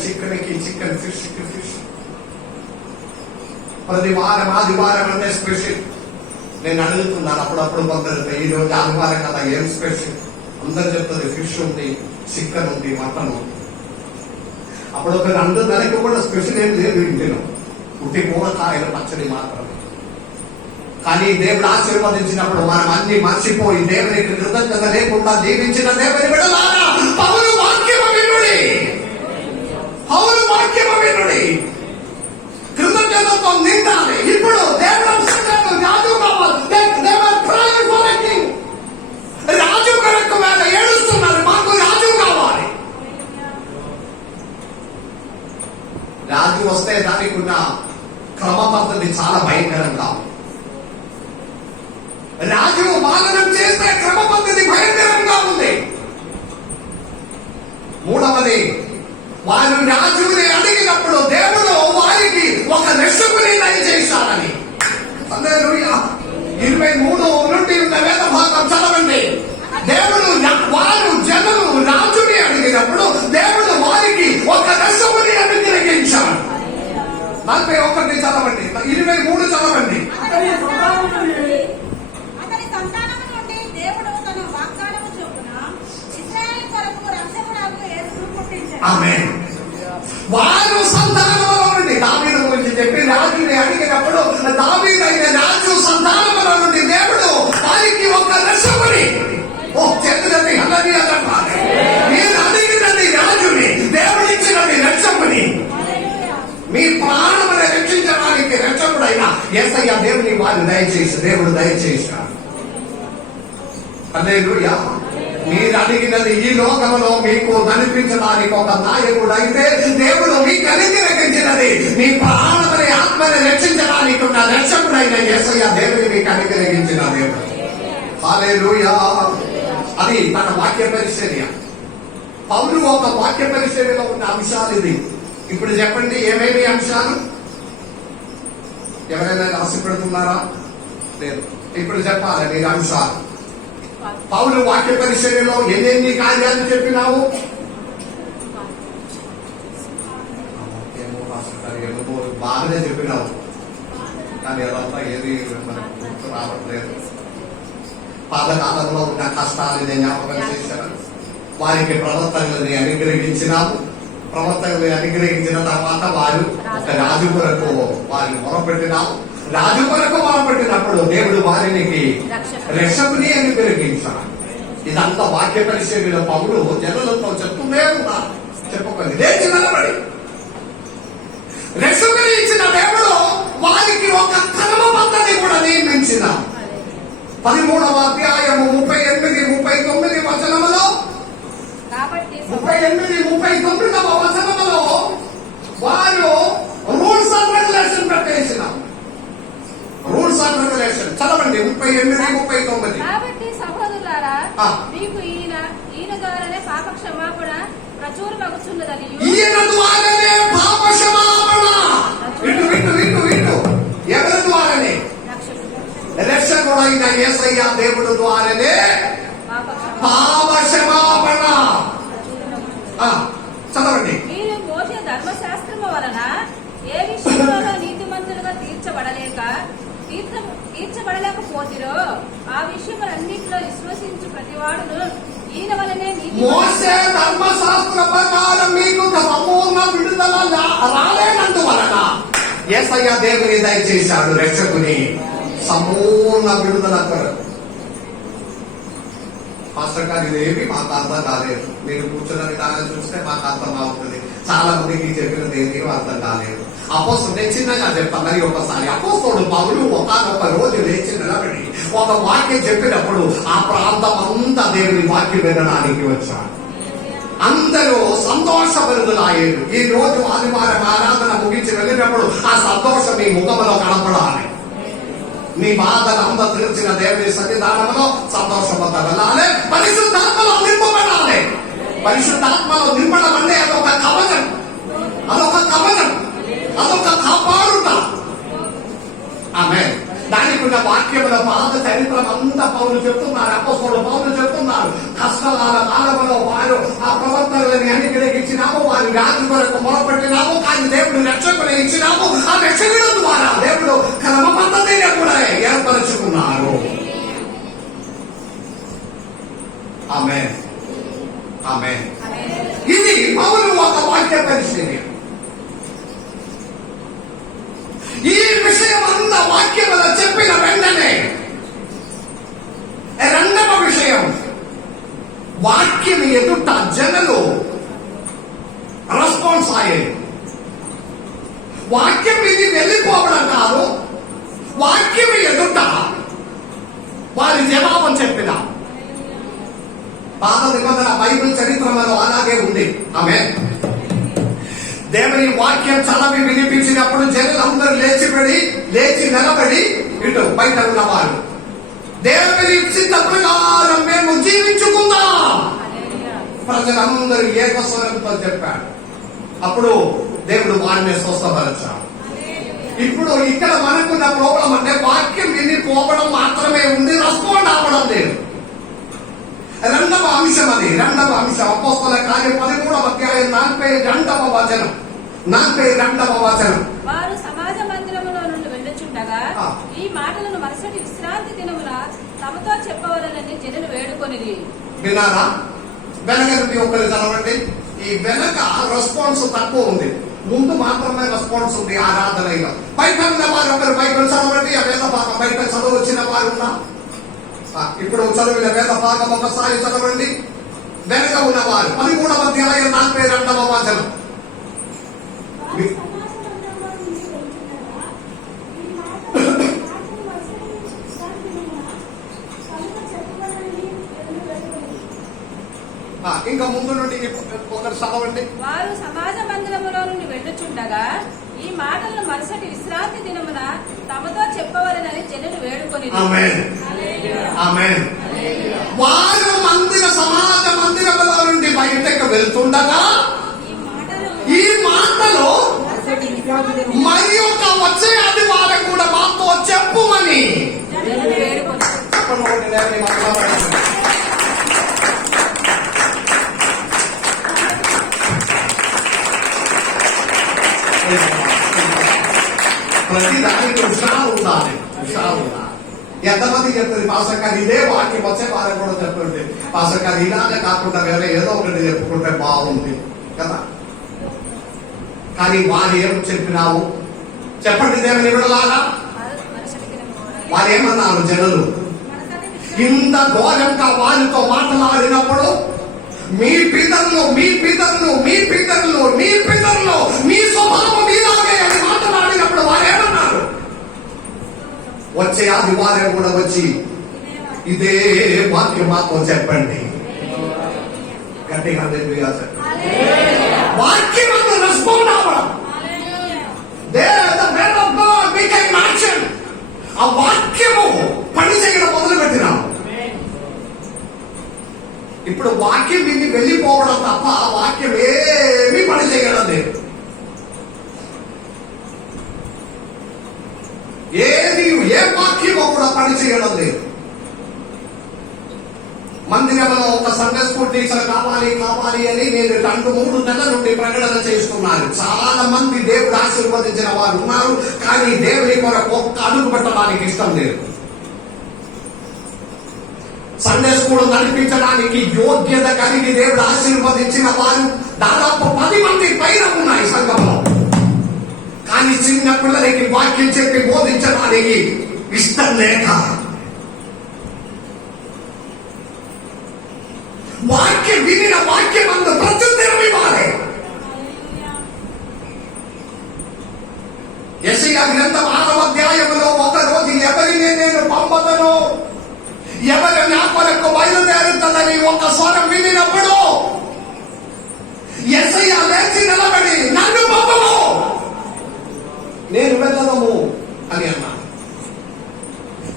ఫిష్ ప్రతి వారం ఆదివారం అంటే స్పెషల్. నేను అడుగుతున్నాను అప్పుడప్పుడు కొందరు, ఈ రోజు ఆదివారం కదా ఏం స్పెషల్? అందరు చెప్తుంది ఫిష్ ఉంది, చికెన్ ఉంది, మటన్ ఉంది. అప్పుడు ఒక 2 నెలలకు కూడా స్పెషల్ ఏం లేదు ఇంటిలో, ఉట్టి కూరకాయలు పచ్చడి మాత్రమే. కానీ దేవుడు ఆశీర్వదించినప్పుడు మనం అన్ని మర్చిపోయి దేవునికి కృతజ్ఞత లేకుండా జీవించిన దేవుని బిడ్డలారా, పౌలు వాక్యము వినుడి, కృతజ్ఞతతో నిండాలి. ఇప్పుడు దేవుడు రాజు కావాలి. రాజు కొరకు వేళ ఏడుస్తున్నారు, మాకు రాజు కావాలి. రాజు వస్తే దానికి ఉన్న క్రమ పద్ధతి చాలా భయంకరంగా ఉంది. రాజు పాలనం చేస్తే క్రమ పద్ధతి భయంకరంగా ఉంది. మూడవది, వారు రాజుని అడిగినప్పుడు దేవుడు వారికి ఒక రక్షకుని దయచేశాడని. 23 నుండి ఉన్న వేద భాగం చదవండి. వారు జనులు రాజుని అడిగినప్పుడు దేవుడు వారికి ఒక రక్షకుని అనుగ్రహించాడు. 41 చదవండి, 23 చదవండి. అతని సంతానము నుండి దేవుడు తన వాగ్దానము చొప్పున ఇశ్రాయేలు కొరకు రక్షకుడగు యేసును పుట్టించాడు. ఆమేన్. వారు సంతానములో నుండి, దావీదు గురించి చెప్పి రాజుని అడిగినప్పుడు దావీదు అయిన రాజు సంతానముల నుండి దేవుడు వారికి ఒక రక్షకుని, చెందినది హల్లెలూయా అన్నారు. మీరు అడిగినది రాజుని, దేవుడిచ్చినది రక్షకుని. మీ ప్రాణమును రక్షించడానికి రక్షకుడైన యేసయ్య దేవుని దేవుడు దయచేశాడు. హల్లెలూయా. మీరు అడిగినది ఈ లోకంలో మీకు కనిపించడానికి ఒక నాయకుడు అయితే, దేవుడు మీకు అనుగ్రహించినది మీ ప్రాణమని ఆత్మని రక్షించడానికి ఉన్న రక్షకుడైన యేసయ్య దేవుని మీకు అనుగ్రహించిన దేవుడు. హల్లెలూయా. అది తన వాక్య పరిచర్య. పౌలు ఒక వాక్య పరిచర్యలో ఉన్న అంశాలు ఇది. ఇప్పుడు చెప్పండి, ఏమేమి అంశాలు? ఎవరైనా రాసి పెడుతున్నారా? లేదు. ఇప్పుడు చెప్పాలి మీరు అంశాలు. పౌలు వాక్య పరిచర్యలో ఎన్ని కార్యాలు చెప్పినావు? బాగానే చెప్పినావు, కానీ అదంతా ఏది మనకు గుర్తు రావట్లేదు. పాతకాలంలో ఉన్న కష్టాలని జ్ఞాపకం చేశాను. వారికి ప్రవర్తనని అనుగ్రహించినాము. ప్రవర్తనని అనుగ్రహించిన తర్వాత వారు ఒక రాజు కొరకు వారిని మొరపెట్టినాము. రాజు కొరకు మొరపెట్టినప్పుడు దేవుడు వారికి రక్షకుని అనుగ్రహించాడు. ఇదంతా వాక్య పరిచర్యలో పౌలు జనులతో చెప్తూనే ఉన్నారు. చెప్పుకొని లేచి నిలబడి రక్షకుని ఇచ్చిన దేవుడు వారికి ఒక క్రమ పద్ధతి కూడా నియమించిన. 13వ అధ్యాయము 38, 39 వచనములో, కాబట్టి 38, 39వ వచనములో వారు రూల్స్ అండ్ రెగ్యులేషన్ పెట్టేసిన రూల్స్ అండ్ రెగ్యులేషన్ చదవండి. 38, 39. కాబట్టి సహోదరులారా, ఆ. మీకు ఈయన ద్వారానే పాప క్షమాపణ ప్రచురమగుచున్నదని ఈయన ద్వారానే పాప క్షమాపణ. వింటు వింటు వింటు వింటు ఎవరి ద్వారానే? రక్షకుడైన యేసయ్య దేవుడు ద్వారానే పాప క్షమాపణ. చదవండి. మీరు మోసే ధర్మశాస్త్రము వలన ఏ విషయంలో నీతిమంతులుగా తీర్చబడలేకపోతిరో ఆ విషయములన్నింటిలో విశ్వసించు ప్రతివాడును ఈయన వలనే మోసే ధర్మశాస్త్ర ప్రకారం మీకు సంపూర్ణ విడుదల రాలేనందువలన యేసయ్య దేవుని దయచేశాడు రక్షకుని సంపూర్ణ విడుదల కొరకు. మాస్టర్ గారు ఇదేమి మాకు అర్థం కాలేదు. మీరు కూర్చున్న విధానం చూస్తే మాకు అర్థం అవుతుంది. చాలా మందికి చెప్పినది ఏమీ అర్థం కాలేదు. అపోస్తలుడు, నేను చిన్నగా చెప్తాను మరి ఒకసారి. అపోస్తలుడు పౌలు ఒకానొక రోజు లేచి నిలబడి ఒక వాక్యం చెప్పినప్పుడు ఆ ప్రాంతం అంతా దేవుని వాక్యం వినడానికి వచ్చాడు. అందరూ సంతోషభరితులయ్యారు. ఈ రోజు ఆదివారం ఆరాధన ముగించి వెళ్ళినప్పుడు ఆ సంతోషం మీ ముఖంలో కనపడాలి. మీ బాధలంతా తెలిసిన దేవుని సన్నిధానంలో సంతోషంతో వెళ్ళాలి. పరిశుద్ధాత్మలో నింపబడాలి. పరిశుద్ధాత్మలో నింపడం అంటే అదొక కవచం, అదొక కవచం, అదొక కాపాడుట. ఆమె దానికి ఉన్న వాక్యముల పాత చరిత్రం అంతా పౌలు చెప్తున్నారు. అపోస్తలుడు పౌలు చెప్తున్నారు. కష్టాల కాలంలో వారు ఆ ప్రవర్తనలని అన్ని గ్రహించినాము. వారి వ్యాధి కొరకు మొదలుపెట్టినాము. కానీ దేవుడు రక్షకుని ఇచ్చినాము. ఆ రక్షకుల ద్వారా దేవుడు క్రమ పద్ధతిని కూడా ఏర్పరచుకున్నారు. ఆమేన్, ఆమేన్. ఇది పౌలు ఒక వాక్య పరిశీలన. ఈ విషయం అంతా వాక్యములో చెప్పిన వెంటనే రెండవ విషయం, వాక్యం ఎదుట జనులు రెస్పాన్స్ అయ్యేది. వాక్యం ఇది వెళ్ళిపోవడం కాదు, వాక్యం ఎదుట వారి జవాబం చెప్పిన. పాత నిబంధన బైబిల్ చరిత్రలో అలాగే ఉంది. ఆమేన్. దేవుని వాక్యం చలవి వినిపించినప్పుడు జనులందరూ లేచి నిలబడి ఇటు బయట ఉన్నవారు దేవుని చిత్త ప్రకారం మేము జీవించుకుందాం ప్రజలందరూ ఏకస్వరంతో చెప్పాడు. అప్పుడు దేవుడు వారిని స్వస్థపరిచాడు. ఇప్పుడు ఇక్కడ మనకున్న ప్రాబ్లం అంటే వాక్యం వినిపోవడం మాత్రమే ఉంది, రెస్పాండ్ అవ్వడం లేదు. రెండవ అంశం అది. రెండవ అంశం అపోస్తలుల కార్యం 13వ అధ్యాయం 42వ వచనం. 42వ వచనం. వారు సమాజ మందిరములో నుండి వెళ్ళుచుండగా ఈ మాటలను మరుసటి విశ్రాంతి దినమున తమతో చెప్పవలనని జనులు వేడుకొనిరి. విన్నారా? వెనక నుండి ఒకరు చదవండి. ఈ వెనక రెస్పాన్స్ తక్కువ ఉంది, ముందు మాత్రమే రెస్పాన్స్ ఉంది ఆరాధనలో. బయట ఉన్న వారు ఒకరు బైబిల్ చదవండి. ఆ వేద భాగం బయట చదువు వచ్చిన వారు ఉన్నా ఇప్పుడు చదివిన వేద భాగం ఒకసారి చదవండి. వెనక ఉన్నవారు 13వ అధ్యాయం 42వ వచనం. ఇంకా ముందు నుండి ఒకరు చదవండి. వారు సమాజ మందిరములో నుండి వెళ్ళుచుండగా ఈ మాటలను మరుసటి విశ్రాంతి దినమున తమతో చెప్పవలనని జనులు వేడుకొని. వారు సమాజ మందిరములో నుండి బయటకు వెళ్తుండగా ఈ మాటలు మరి ఒక వచ్చే ఆదివారం కూడా మాతో చెప్పుమని జనులు వేడుకొని. ప్రతి దానికి హుషారు ఉండాలి. ఎంతమంది చెప్తుంది పాస్టర్ గారు ఇదే వాక్యం వచ్చే వారికి కూడా చెప్తుంటే పాస్టర్ గారు ఇలానే కాకుండా వేరే ఏదో ఒకటి చెప్పుకుంటే బాగుంది కదా. కానీ వారు ఏం చెప్పినావు చెప్పండి దేవుని విడలాగా. వారు ఏమన్నారు జనులు? ఇంత ఘోరంగా వారితో మాట్లాడినప్పుడు మీ పితరులు మీ స్వభావం ఇలాగే అని మాట్లాడినప్పుడు వారు ఏమన్నారు? వచ్చే ఆదివారం కూడా వచ్చి ఇదే వాక్యం మాతో చెప్పండి. గట్టిగా హల్లెలూయా చెప్పండి. వాక్యం అందు రెస్పాండ్ అవ్వడం. ఆ వాక్యము పని చేయడం మొదలు పెట్టినాం. ఇప్పుడు వాక్యం విని వెళ్ళిపోవడం తప్ప ఆ వాక్యం ఏమీ పని చేయడం లేదు. ఏది ఏ వాక్యమో కూడా పని చేయడం లేదు. మందిరంలో ఒక సండే స్కూల్ టీచర్ కావాలి కావాలి అని నేను 2-3 నెలల నుండి ప్రకటన చేస్తున్నాను. చాలా మంది దేవుడు ఆశీర్వదించిన వారు ఉన్నారు, కానీ దేవుని కొరకు ఒక్క అడుగు పెట్టడానికి ఇష్టం లేదు. సండే స్కూల్ నడిపించడానికి యోగ్యత కలిగి దేవుడు ఆశీర్వదించిన వారు దాదాపు 10 మంది పైన ఉన్నాయి సంఘంలో. కానీ చిన్న పిల్లలకి వాక్యం చెప్పి బోధించడానికి ఇష్టం లేక, వాక్యం వినిన వాక్యం అందు ప్రత్యుత్తరం ఇవ్వాలి. యెషయా గ్రంథం 6వ అధ్యాయంలో ఒక రోజు ఎవరిని నేను పంపదను, ఎవరు నా కొరకు బయలుదేరుతుందని ఒక స్వరం వినినప్పుడు యెషయా లేచి నిలబడి నన్ను పంపము, నేను వెళ్ళదము అని అన్నాను.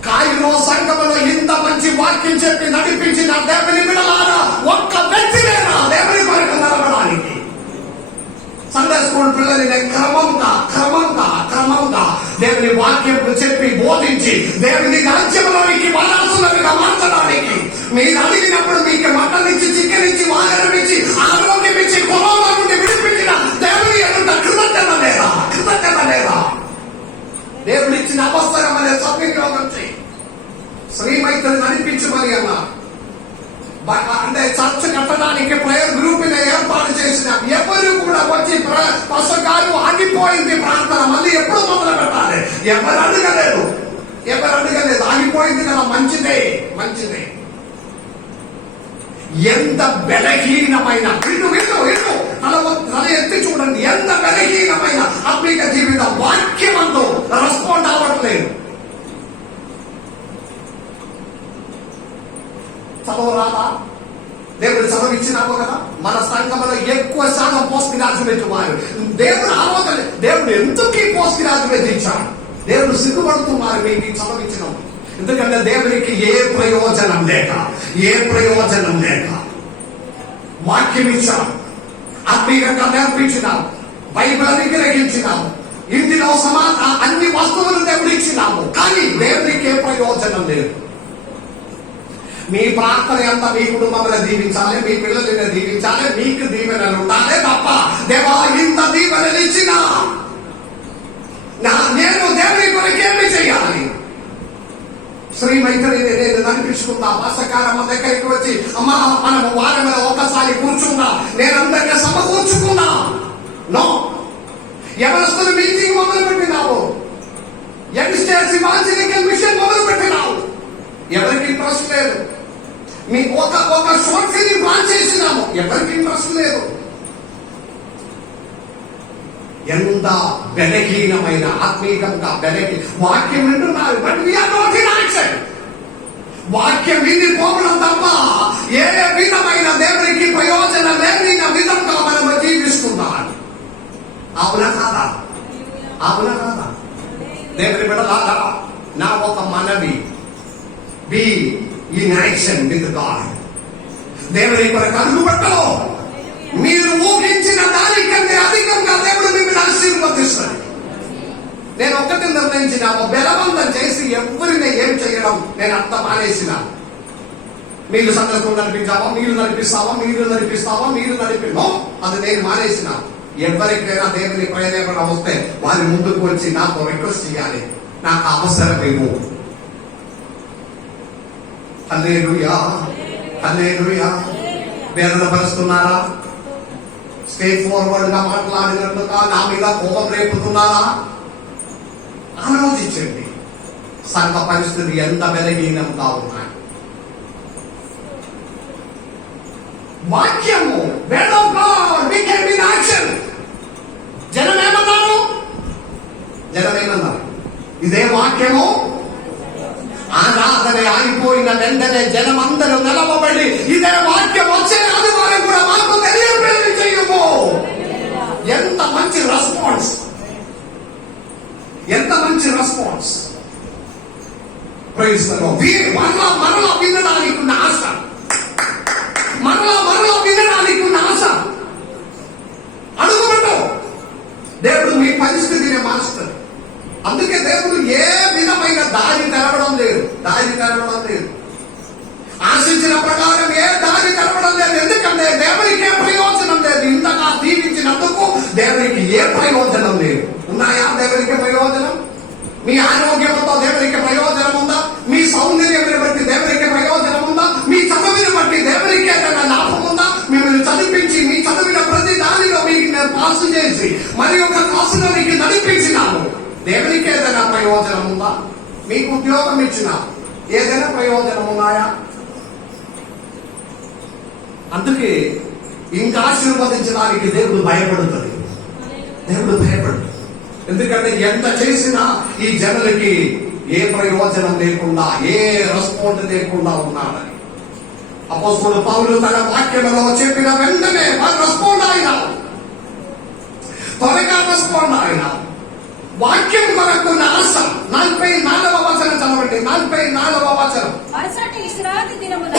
కాయిలో సంఘములో ఇంత మంచి వాక్యం చెప్పి నడిపించిన దేవుని బిడ్డలారా ఒక్క వ్యక్తి లేదా దేవుని కొరకు నిలబడడానికి? సండే స్కూల్ పిల్లల్ని క్రమంగా దేవుని వాక్యం చెప్పి బోధించి దేవుని రాజ్యంలోనికి వారసులుగా మార్చడానికి, మీరు అడిగినప్పుడు మీకు మటన్ ఇచ్చి, చికెన్ ఇచ్చి, వాగనం ఇచ్చి, ఆరోగ్యం ఇచ్చి, కరోనా నుండి విడిపించిన దేవుని ఎదుట కృతజ్ఞత లేదా? దేవుడు ఇచ్చిన అవసరం అనే సద్వినియోగం చేయి. శ్రీమైత్రిని నడిపించమని అన్నారు. అంటే చర్చ్ కట్టడానికి ప్రేయర్ గ్రూప్ ఏర్పాటు చేసిన ఎవరు కూడా వచ్చి పసగారు ఆగిపోయింది ప్రార్థన, మళ్ళీ ఎప్పుడు మొదలు పెట్టాలి? ఎవరు అడగలేదు. ఆగిపోయింది కదా, మంచిదే. ఎంత బలహీనమైన తల ఎత్తి చూడండి, ఎంత బలహీనమైన ఆత్మీయ జీవితం వాక్యమంతో రెస్పాండ్ అవ్వట్లేదు. చదువు రాదా? దేవుడు చదువు ఇచ్చినాము కదా. మన సంఘంలో ఎక్కువ శాతం పోస్ట్ గ్రాడ్యుయేట్ వారు. దేవుడు ఆలోచన, దేవుడు ఎందుకు ఈ పోస్ట్ గ్రాడ్యుయేట్ ఇచ్చాడు? దేవుడు సిగ్గుపడుతున్నారు మీకు చదువు ఇచ్చినాము. ఎందుకంటే దేవునికి ఏ ప్రయోజనం లేక వాక్యం ఇచ్చాము, ఆత్మీయంగా నేర్పించినాము, బైబిల్ అనుగ్రహించినాము, ఇంటిలో అన్ని వస్తువులు దేవుడు ఇచ్చినాము, కానీ దేవునికి ఏ ప్రయోజనం లేదు. మీ ప్రార్థన అంతా మీ కుటుంబంలో దీవించాలి, మీ పిల్లలని దీవించాలి, మీకు దీవెనలు ఉండాలి తప్ప దేవా ఇంత దీవెనలు ఇచ్చినా నేను దేవుని కొరకు ఏమి చేయాలి? శ్రీమైత్రిని నేను నడిపించుకుందా, వర్షకాలం దగ్గరికి వచ్చి అమ్మా మనము వారంలో ఒకసారి కూర్చుందా, నేనందరిగా సమకూర్చుకున్నా. నో, ఎవరస్తులు మీటింగ్ మొదలు పెట్టినావు, యంగ్స్టర్స్ ఇవాంజలికల్ మిషన్ మొదలు పెట్టినావు, ఎవరికి ఇంట్రెస్ట్ లేదు. మీ ఒక షార్ట్ ఫిలిం ప్లాన్ చేసినాము, ఎవరికి ఇంట్రెస్ట్ లేదు. ఎంత బలహీనమైన ఆత్మీయంగా వాక్యం వింటున్నారు, but we are not in action. వాక్యం విని పోవడం తప్ప ఏ విధమైన దేవునికి ప్రయోజనం లేని విధంగా మనం జీవిస్తున్నాం. అవునా కాదా? దేవుని బిడ్డలారా, నా ఒక మనవి, be in action with God. దేవుని కొరకు అడుగుపెట్టలో మీరు ఊహించిన దానికంటే అధికంగా దేవుడు మిమ్మల్ని ఆశీర్వదిస్తాడు. నేను ఒకటి నిర్ణయించిన, బలవంతం చేసి ఎవరిని ఏం చేయడం నేను అంత మానేసిన. మీరు సందర్భం నడిపించావా, మీరు నడిపిస్తావా, అది నేను మానేసిన. ఎవరికైనా దేవుని ప్రేరేపణ వస్తే వారి ముందుకు వచ్చి నాతో రిక్వెస్ట్ చేయాలి, నాకు అవసరమేమో. హల్లెలూయా. వేదనపరుస్తున్నారా? స్టేట్ ఫార్వర్డ్ గా మాట్లాడినట్లుగా నా మీద కోపం రేపుతున్నారా? ఆలోచించండి, సంఘ పరిస్థితి ఎంత బలహీనంగా ఉన్నాయి. వాక్యము జనం ఏమన్నారు? ఇదే వాక్యము ఆరాధన ఆగిపోయిన వెంటనే ఎంత మంచి రెస్పాన్స్, ఎంత మంచి రెస్పాన్స్. Praise the lord. మరలా వినడానికి ఉన్న ఆశ, మరలా వినడానికి ఉన్న ఆశ. అడుగుబెట్టు, దేవుడు మీ పరిస్థితిని మారుస్తాడు. అందుకే దేవుడు ఏ విధమైన దారి తెరవడం లేదు. ఆశించిన ప్రకారం ఏ దారి తెరవడం లేదు. ఎందుకంటే దేవునికి ఏ ప్రయోజనం లేదు. ఇంతగా దీవించినందుకు దేవునికి ఏ ప్రయోజనం లేదు. ఉన్నాయా దేవునికి ప్రయోజనం? మీ ఆరోగ్యంతో దేవునికి ప్రయోజనం ఉందా? మీ సౌందర్యం బట్టి దేవునికి ప్రయోజనం ఉందా? మీ చదువుని బట్టి దేవునికి ఏదైనా లాభం ఉందా? మిమ్మల్ని చదివించి మీ చదివిన ప్రతి దానిలో మీకు నేను పాస్ చేసి మరి ఒక క్లాసులోనికి నడిపించినాను. దేవునికి ఏదైనా ప్రయోజనం ఉందా? మీకు ఉద్యోగం ఇచ్చిన ఏదైనా ప్రయోజనం ఉన్నాయా? అందుకే ఇంకా ఆశీర్వదించడానికి దేవుడు భయపడుతుంది. ఎందుకంటే ఎంత చేసినా ఈ జనులకి ఏ ప్రయోజనం లేకుండా, ఏ రెస్పాండ్ లేకుండా ఉన్నాడని అపోస్తలుడు పౌలు తన వాక్యంలో చెప్పిన వెంటనే వారు రెస్పాండ్ అయినారు. త్వరగా రెస్పాండ్ అయినారు. వాక్యం కొరకు ఆశ. 44వ వచనం చదవండి. 44వ వచనం. మరుసటి విశ్రాంతి దినమున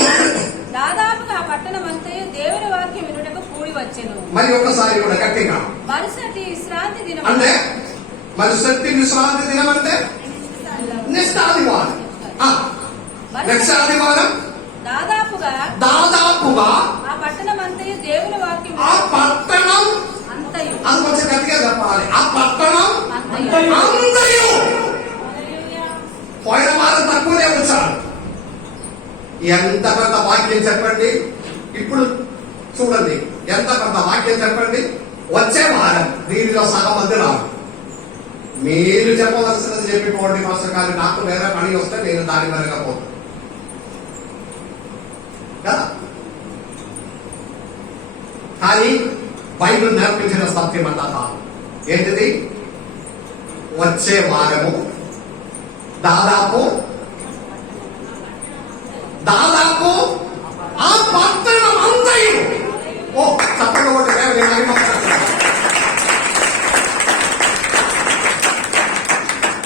దాదాపుగా ఆ పట్టణమంతయు దేవుని వాక్యం వినుటకు కూడి వచ్చెను. మరి ఒకసారి కూడా గట్టిగా. మరుసటి విశ్రాంతి దినం అంటే మరుసటి విశ్రాంతి దినం అంటే నెక్స్ట్ ఆదివారం. నెక్స్ట్ ఆదివారం దాదాపుగా ఆ పట్టణమంతయు దేవుని వాక్యం, ఆ పట్టణం అంతయు, అది కొంచెం గట్టిగా చెప్పాలి. ఆ పట్టణం అంతయు. అంతయు. పోయిన వారం తక్కువనే వచ్చారు. ఎంత పెద్ద వాక్యం చెప్పండి. ఇప్పుడు చూడండి, ఎంత పెద్ద వాక్యం చెప్పండి. వచ్చే వారం దీనిలో సగం మంది రాదు. మీరు చెప్పవలసినది చెప్పిపోండి మాస్టర్ గారు. నాకు వేరే పని వస్తే నేను దాని మెరగపోతాను కదా. కానీ బైబిల్ నేర్పించిన సత్యం అంతా కాదు. ఏంటిది? వచ్చే వారము దాదాపు ఆ పట్టణం అంతయు. ఓ చప్పట్లు కొట్టి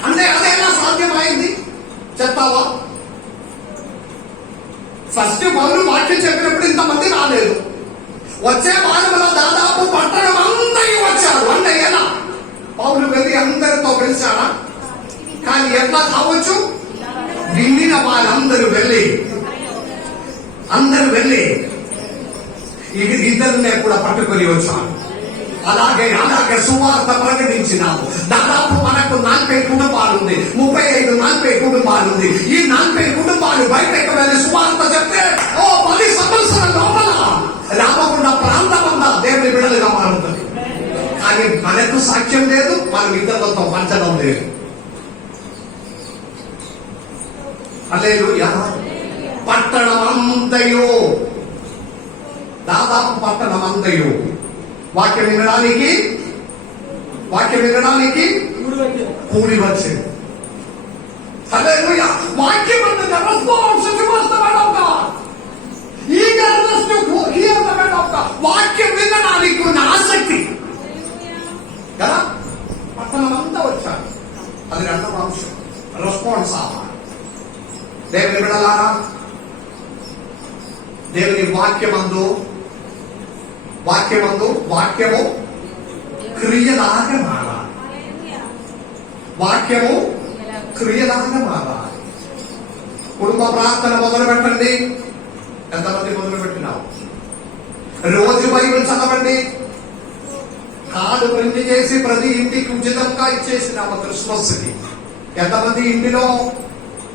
అంటే అదేలా సాధ్యమైంది చెప్తావా? ఫస్ట్ పౌలు వాక్యం చెప్పినప్పుడు ఇంతమంది రాలేదు. వచ్చే వారంలో దాదాపు పట్టణం అందరూ వచ్చారు. అంటే ఎలా? పౌలు వెళ్ళి అందరితో పిలిచాడా? కానీ ఎట్లా కావచ్చు? వినిన వాళ్ళందరూ వెళ్ళి ఇద్దరినే కూడా పట్టుకొని వచ్చాను. అలాగే సువార్త ప్రకటించినాము. దాదాపు మనకు 40 కుటుంబాలుంది. 35-40 కుటుంబాలుంది. ఈ 40 కుటుంబాలు బయటకు వెళ్ళి సువార్త చెప్తే 10 సంవత్సరాల లోపల రామగుండ ప్రాంతం అంతా దేవుని బిడ్డలుగా మారుతుంది. కానీ మనకు సాక్ష్యం లేదు, మనం ఇతరులతో పంచడం లేదు. హల్లెలూయా. పట్టణమంతయు, దాదాపు పట్టణమంతయు వాక్యం వినడానికి కూడి వచ్చింది. హల్లెలూయా. వాక్యం అంటే వాక్యం వినడానికి ఉన్న ఆసక్తి కదా. పట్టణం అంతా వచ్చారు. అది రెండవ అంశం. రెస్పాన్స్ అవ్వాలి. దేవుని విడలారా, దేవుని వాక్యము క్రియలాగా మారాలి. వాక్యము క్రియలాగా మారాలి. కుటుంబ ప్రార్థన మొదలు పెట్టండి. ఎంతమంది మొదలు పెట్టినావు? రోజు బైబిల్ చదవండి. కార్డు ప్రింట్ చేసి ప్రతి ఇంటికి ఉచితంగా ఇచ్చేసినాము క్రిస్మస్ కి. ఎంతమంది ఇంటిలో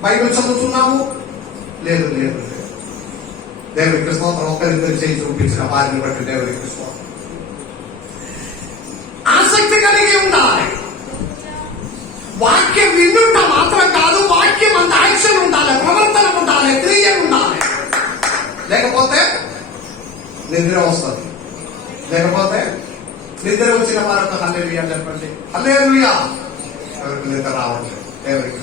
బైబిల్ చదువుతున్నాము? లేదు. దేవునికి స్తోత్రం. ఒకరిద్దరు చేసి చూపించిన వారిని బట్టి దేవునికి స్తోత్రం. ఆసక్తి కలిగి ఉండాలి. వాక్యం వినుట మాత్రం కాదు, వాక్యం అంత యాక్షన్ ఉండాలి, ప్రవర్తన ఉండాలి, క్రియ ఉండాలి. లేకపోతే నిద్ర వస్తుంది. లేకపోతే నిద్ర వచ్చిన వారంతా హల్లెలూయా చెప్పండి. హల్లెలూయా. ఎవరికి నిద్ర రావట్లేదు. దేవునికి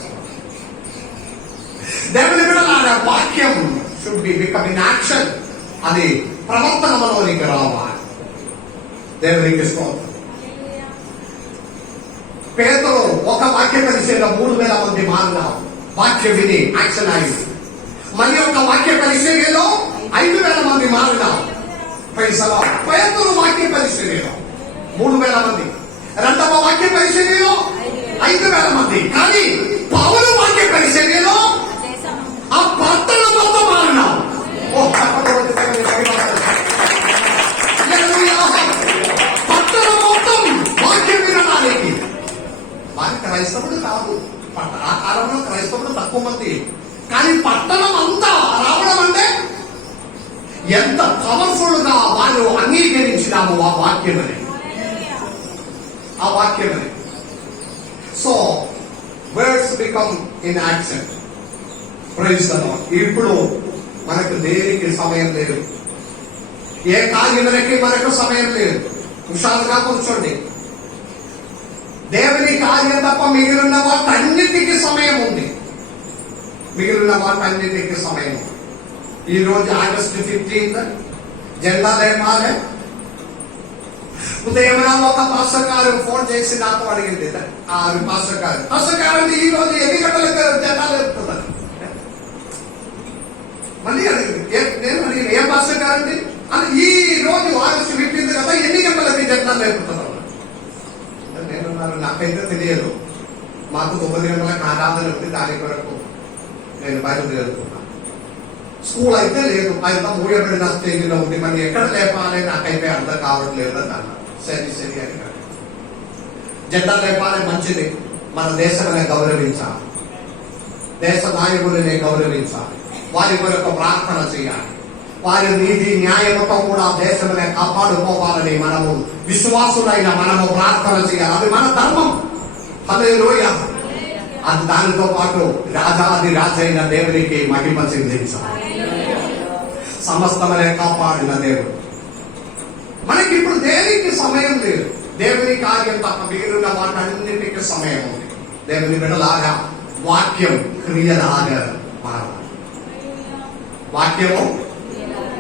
దేవుని బిడ్డలారా, వాక్యం should be become in action. అది ప్రవర్తనలోనికి రావాలి. దేవునికి స్తోత్రం. పేతురు ఒక వాక్య పరిచయంలో 3,000 మంది మారినారు. వాక్య విని యాక్షన్ అయింది. మళ్ళీ ఒక వాక్య పరిచర్యలో 5,000 మంది మారినారు. పైసలో పేతురు వాక్య పరిచర్యలో 3,000 మంది, రెండవ వాక్య పరిచర్యలో 5,000 మంది. కానీ పౌలు వాక్య పరిచర్యలో ఆ పట్టణం మొత్తం మారినారు. పట్టణం మొత్తం వాక్యం వినడానికి. వారి క్రైస్తవుడు కాదు, ఆ కాలంలో క్రైస్తవుడు తక్కువ మంది. కానీ పట్టణం అంతా రావడం అంటే ఎంత పవర్ఫుల్ గా వాళ్ళు అంగీకరించినాము ఆ వాక్యమని. ఆ వాక్యమని. So words become in action. Praise the lord. ఇప్పుడు మనకు దేనికి సమయం లేదు, ఏ కార్యములకి మనకు సమయం లేదు. హుషారుగా కూర్చోండి. దేవుని కార్యం తప్ప మిగిలిన వాటన్నిటికీ సమయం ఉంది. మిగిలిన వాటన్నిటికీ సమయం. ఈ రోజు ఆగస్టు 15 జెండా లేపాలి. ఉదయం ఒక పాస్టర్ గారు ఫోన్ చేసి నాతో అడిగింది, ఆ పాస్టర్ గారు ఈ రోజు ఎన్ని గంటలకు జెండా లేపుతున్నారు? మళ్ళీ అడిగింది, నేను అడిగింది ఏ పాస్టర్ గారండి అని. ఈ రోజు ఆగస్టు 15 కదా, ఎన్ని గంటలకి జెండా లేపుతున్నారు? నేను నాకైతే తెలియదు, మాకు 9 గంటలకు ఆరాధన ఉంది, దాని కొరకు నేను బయలుదేరుతున్నా. స్కూల్ అయితే లేదు, అయితే మూయబడిన స్టేజ్లో ఉంది, మరి ఎక్కడ లేపాలి నాకైతే అర్థం కావట్లేదు అని అన్నారు. సరి అని జెండా లేపాలి, మంచిది. మన దేశాన్ని గౌరవించాలి, దేశ నాయకులని గౌరవించాలి, వారి కొరకు ప్రార్థన చేయాలి. వారి నీతి న్యాయముతో కూడా దేశంలో కాపాడుకోవాలని మనము విశ్వాసులైన మనము ప్రార్థన చేయాలి. అది మన ధర్మం. హల్లెలూయా. అది దానితో పాటు రాజాది రాజైన దేవునికి మహిమ చెందించాలి. సమస్తమనే కాపాడిన దేవుడు. మనకి ఇప్పుడు దేనికి సమయం లేదు. దేవుని కార్యం తప్ప మిగిలిన వాటన్నింటికి సమయం ఉంది. దేవుని బిడ్డలాగా వాక్యం క్రియలాగా మారాలి. వాక్యము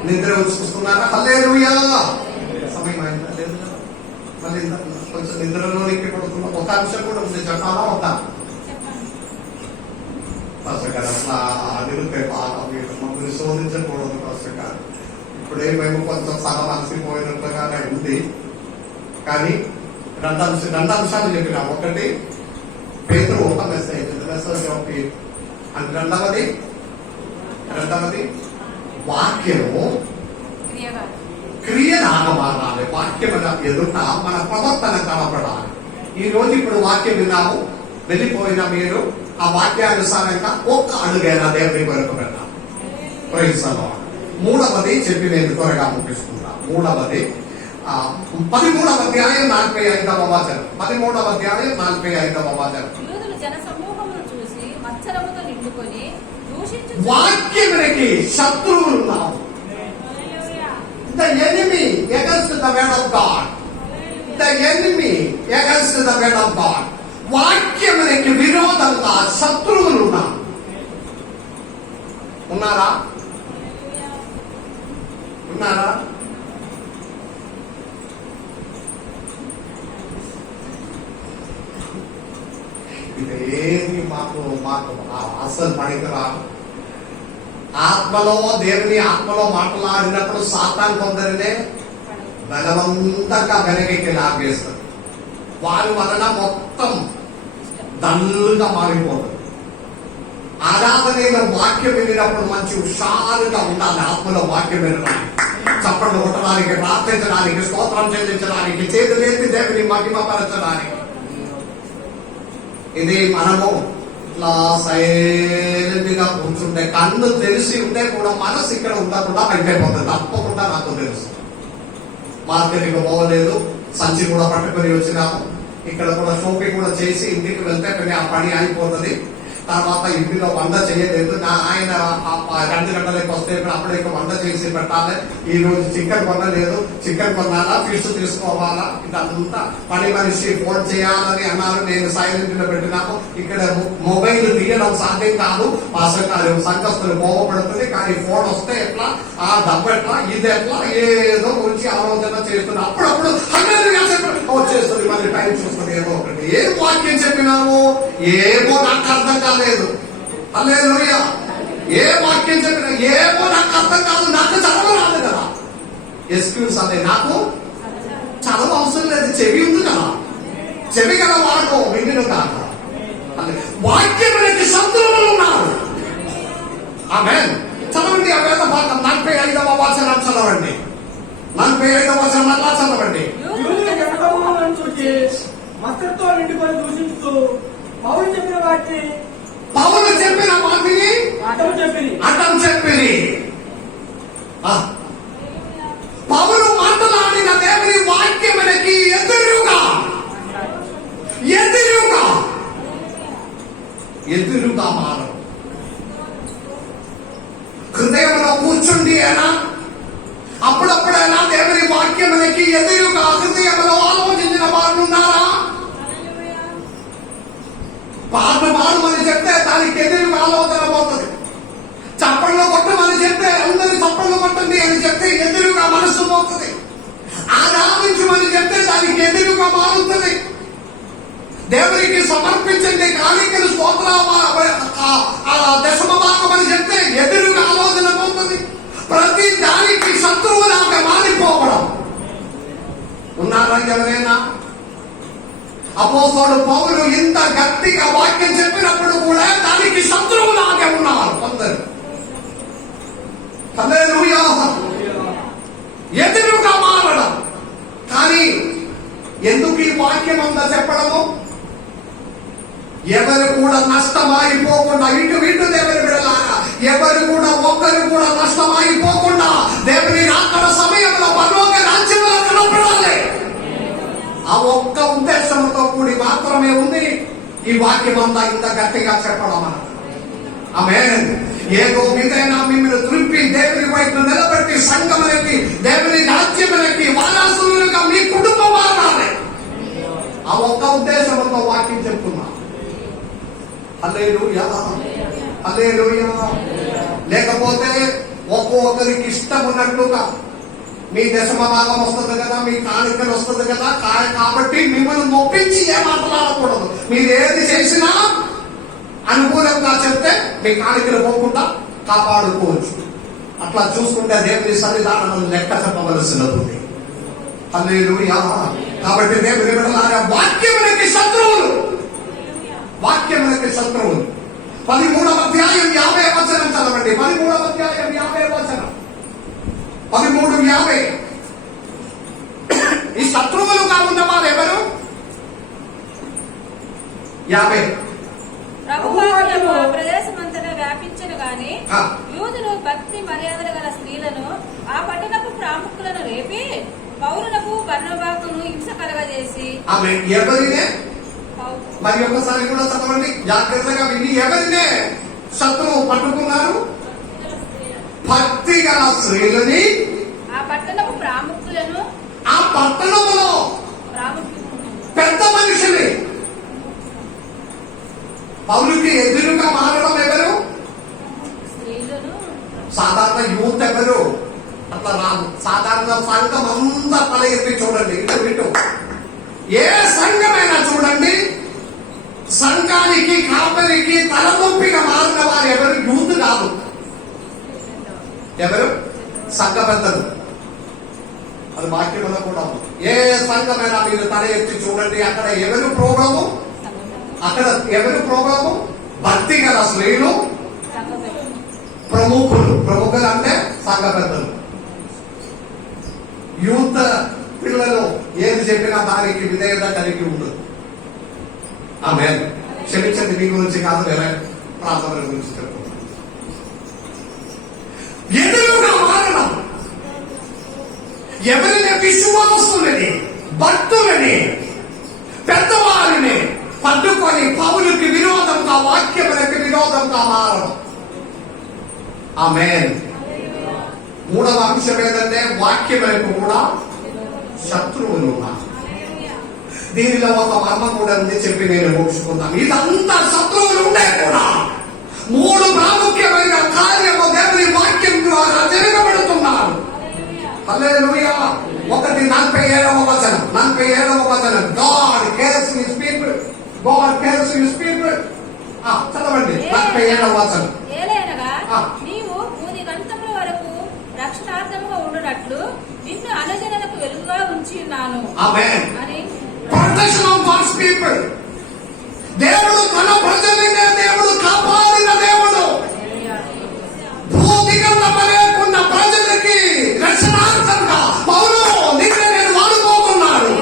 నిద్ర చూస్తున్నారా? హల్లెలూయా. సమయం అయిందా? లేదు కదా. మళ్ళీ కొంచెం నిద్రలోనికి పడుతున్నా. ఒక అంశం కూడా ఉంది, చెప్పాలా? ఒక పాస్టర్ అట్లా అడిగితే బాగా మమ్మల్ని శోధించకూడదు పాస్టర్ గారు. ఇప్పుడే మేము కొంచెం సగం అలసిపోయినట్లుగానే ఉంది. కానీ రెండు అంశాలు చెప్పినా. ఒకటి పేతురు ఒక మెసేజ్ ఒకటి అంటే రెండవది వాక్యము క్రియలాగా మారాలి. వాక్యం ఎదుట మన ప్రవర్తన కనపడాలి. ఈ రోజు ఇప్పుడు వాక్యం విన్నాము, వెళ్ళిపోయిన మీరు ఆ వాక్యానుసారంగా ఒక్క అడుగైనా దేవుని వరకు వెళ్ళాలి. Praise the Lord. మూడవది చెప్పి నేను త్వరగా ముగిస్తున్నా. మూడవది 13వ అధ్యాయం 45వ వచనం. 13వ అధ్యాయం 45వ వచనం. వాక్యమునికి శత్రువులు ఉన్నావు. The enemy against the word of God. The enemy against the word of God. వాక్యమునికి విరోధంగా శత్రువులు ఉన్నారు. ఉన్నారా? ఇదేమి మాకు అసలు పనికి రాదు. ఆత్మలో దేవుని ఆత్మలో మాట్లాడినప్పుడు సాతాను కొందరినే బలవంతంగా వెనక్కి లాగేస్తారు. వారి వలన మొత్తం దల్లుగా మారిపోతుంది. ఆరాధనలో వాక్యం వినినప్పుడు మంచి హుషారుగా ఉండాలి. ఆత్మలో వాక్యం వినడానికి, చప్పట్లు కొట్టడానికి, ప్రార్థించడానికి, స్తోత్రం చెల్లించడానికి, చేతులెత్తి దేవుని మహిమపరచడానికి. ఇది మనము ఇట్లా సైలెంట్ గా కూర్చుంటే, కన్ను తెలిసి ఉంటే కూడా మనసు ఇక్కడ ఉండకుండా అయిపోతుంది. తప్పకుండా నాకు తెలుసు. మార్కెట్కి పోవలేదు, సంచి కూడా పట్టుకొని వచ్చినాము. ఇక్కడ కూడా షాపింగ్ కూడా చేసి ఇంటికి వెళ్తే ఆ పని అయిపోతుంది. తర్వాత ఇంటిలో వంట చేయలేదు. ఆయన 2 గంటలకు వస్తే అప్పుడే వంట చేసి పెట్టాలి. ఈ రోజు చికెన్ కొనలేదు, చికెన్ కొనాలా, ఫిష్ తీసుకోవాలా, ఇదంతా పని మనిషి ఫోన్ చేయాలని అన్నారు. నేను సైలెంట్ లో పెట్టినాము. ఇక్కడ మొబైల్ తీయడం సాధ్యం కాదు. సంఘస్థులు కోపపడుతుంది. కానీ ఫోన్ వస్తే ఎట్లా, ఆ డబ్బు ఎట్లా, ఇది ఎట్లా, ఏదో గురించి ఆలోచన చేస్తున్నా. అప్పుడప్పుడు వచ్చేస్తుంది. మళ్ళీ టైం చూస్తుంది ఏదో ఒకటి. ఏం వాక్యం చెప్పినావు? ఏమో నాకు అర్థం కాలేదు. హల్లెలూయా. ఏ వాక్యం చెప్పినా ఏమో నాకు అర్థం కాదు, నాకు చదవరాదు కదా. ఎక్స్క్యూజ్ అదే, నాకు చదవ అవసరం లేదు, చెవి ఉంది కదా. చెవి గల వాడు వింటును కాక. వాక్యములకి శత్రువులు ఉన్నారు. ఆమేన్. చదవండి ఆ వేద భాగం 45వ వచనం చదవండి. 45వ వచనం అలా చదవండి. యూదుల జనసమూహములను చూచి మత్సరంతో నిండుకొని దూషించుతూ పౌలు చెప్పిన వాటిని అడ్డం చెప్పిరి. పౌలు మాట్లాడిన దేవుని వాక్యములకి ఎదురుగా మారు. హృదయంలో కూర్చుండి అయినా అప్పుడప్పుడైనా దేవుని వాక్యములకి ఎదురుగా హృదయంలో ఆలోచించిన వారు ఉన్నారా? పాడమని చెప్తే దానికి ఎదురుగా ఆలోచన పోతుంది. చప్పళ్ళు కొట్టమని చెప్తే అందరి చప్పళ్ళు కొట్టండి అని చెప్తే ఎదురుగా మనసు పోతుంది. ఆరాధించమని చెప్తే దానికి ఎదురుగా మారుతుంది. దేవునికి సమర్పించండి కాணிకలు స్తోత్ర దశమ భాగం అని చెప్తే ఎదురుగా ఆలోచన పోతుంది. ప్రతి దానికి శత్రువులాగా మారిపోవడం. ఉన్నారా ఎవరైనా? అపోస్తలుడు పౌలు ఇంత గట్టిగా వాక్యం చెప్పినప్పుడు కూడా దానికి శత్రువులాగే ఉన్నారు కొందరు. హల్లెలూయా. ఎదురుగా మారడం. కానీ ఎందుకు ఈ వాక్యం అంతా చెప్పడము? ఎవరు కూడా నష్టమైపోకుండా, ఇటు దేవుని బిడ్డలారా, ఎవరు కూడా ఒక్కరు కూడా నష్టమైపోకుండా దేవుని రాకడ సమయంలో పరలోక రాజ్యంలో నిలబడాలి. ఆ ఒక్క ఉద్దేశంతో కూడి మాత్రమే ఉంది ఈ వాక్యం అంతా ఇంత గట్టిగా చెప్పడం. ఆమేన్. ఏదో విధంగా మిమ్మల్ని త్రిప్పి దేవుని వైపు నిలబెట్టి సంఘములకి దేవుని రాజ్యములకి వారసులుగా మీ కుటుంబం మారాలి. ఆ ఒక్క ఉద్దేశంతో వాక్యం చెప్తున్నా. హల్లెలూయా. హల్లెలూయా. లేకపోతే ఒక్కొక్కరికి ఇష్టం ఉన్నట్లుగా మీ దశమ భాగం వస్తుంది కదా, మీ కాணிకలు వస్తుంది కదా, కాబట్టి మిమ్మల్ని నొప్పించి ఏ మాట్లాడకూడదు. మీరు ఏది చేసినా అనుకూలంగా చెప్తే మీ కాணிకలు పోకుండా కాపాడుకోవచ్చు. అట్లా చూసుకుంటే దేవుని సన్నిధానం లెక్క చెప్పవలసినది ఉంది. హల్లెలూయా. కాబట్టి దేవుని బిడ్డలారా, వాక్యములకి శత్రువులు. 13వ అధ్యాయం 50వ వచనం చదవండి. 13వ అధ్యాయం 50వ వచనం. 13:50. ఈ శత్రువులుగా ఉన్నవారు ఎవరు? 50. ప్రభువాక్యము ప్రదేశమంతటా వ్యాపించను గాని యూదులు భక్తి మర్యాదలు గల స్త్రీలను ఆ పట్టణపు ప్రాముఖ్యులను రేపి పౌరులకు బర్నబాకును హింస కలగజేసి ఆమె ఎవరినే మరి ఒకసారి కూడా చదవండి జాగ్రత్తగా విని. ఎవరినే శత్రువు పట్టుకున్నారు? భక్తి గల స్త్రీలని, ఆ పట్టణపు ప్రాముఖ్యులను, ఆ పట్టణములో పెద్ద మనిషిని. పౌలుకి ఎదురుగా మారడం ఎవరు? సాధారణ యూత్ ఎవరు? అట్లా రాదు. సాధారణ సంఘం అంతా తల ఎత్తి చూడండి. ఇటు ఏ సంఘమైనా చూడండి, సంఘానికి కాపరికి తలనొప్పిగా మారిన వారు ఎవరు? యూత్ కాదు. ఎవరు? సంఘ పెద్దలు. అది వాక్యంలో కూడా ఏ సంఘమైనా మీరు తల ఎత్తి చూడండి, అక్కడ ఎవరు ప్రోగ్రాము? అక్కడ ఎవరు ప్రోగ్రాము? భక్తి గల స్త్రీలు, ప్రముఖులు అంటే సంఘ పెద్దలు. యూత్ పిల్లలు ఏది చెప్పినా దానికి విధేయత కలిగి ఉండదు. ఆమేన్. క్షమించండి, మీ గురించి కాదు, వేరే ప్రార్థనల గురించి చెప్తున్నాను. ఎదురుగా మారడం. ఎవరిని? విశ్వాసులని, భక్తులని, పెద్దవారిని పట్టుకొని పౌలుకి విరోధంగా, వాక్యములకు విరోధంగా మారడం. ఆమేన్. 3వ అంశం ఏంటంటే వాక్యములకు కూడా శత్రువులు ఉన్నారు. దీనిలో ఒక మర్మం కూడా ఉంది, చెప్పి నేను మోక్షుకుంటాను. ఇదంతా శత్రువులు ఉండే కూడా 3 ప్రాముఖ్యమైన కార్యము దేవుని వాక్యం ద్వారా జరగబడుతున్నారు. హల్లెలూయా. 47వ వచనం. 47వ వచనం. God cares his people. God cares for his people. చదవండి 47వ వచనం. ఏలైనగా ఆ. నీవు భూమి గంతముల వరకు రక్షణార్థముగా ఉండునట్లు నిన్ను అనుజనులకు వెలుగుగా ఉంచి ఉన్నాను Amen. అని Protection of God's people. దేవుడు తన ప్రజలనే దేవుడు కాపాడిన దేవుడు. భూదిగంతమనేకున్న ప్రజలకి రక్షణార్థంగా పౌలు నిన్ను నేను వాడుకోతున్నాడు.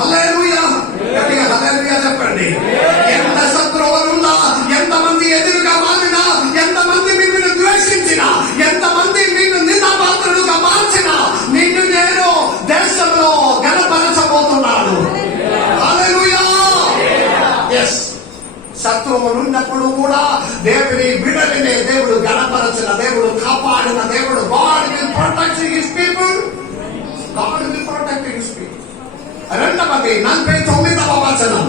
హల్లెలూయా. గట్టిగా హల్లెలూయా చెప్పండి. ఎంత శత్రువులున్నా, ఎంతమంది ఎదురుగా మారినా, ఎంతమంది మిమ్మల్ని ద్వేషించినా, ఎంతమంది నిన్ను నిందాపాత్రులుగా మార్చినా, నిన్ను నేను దేశంలో గణపరచబోతున్నాను. హల్లెలూయా. Yes. శత్రువులు ఉన్నప్పుడు కూడా దేవుని బిడ్డలనే దేవుడు గణపరచిన దేవుడు, కాపాడిన దేవుడు. God will protect his people. God will protect his people. రెండవది 49వ వచనం.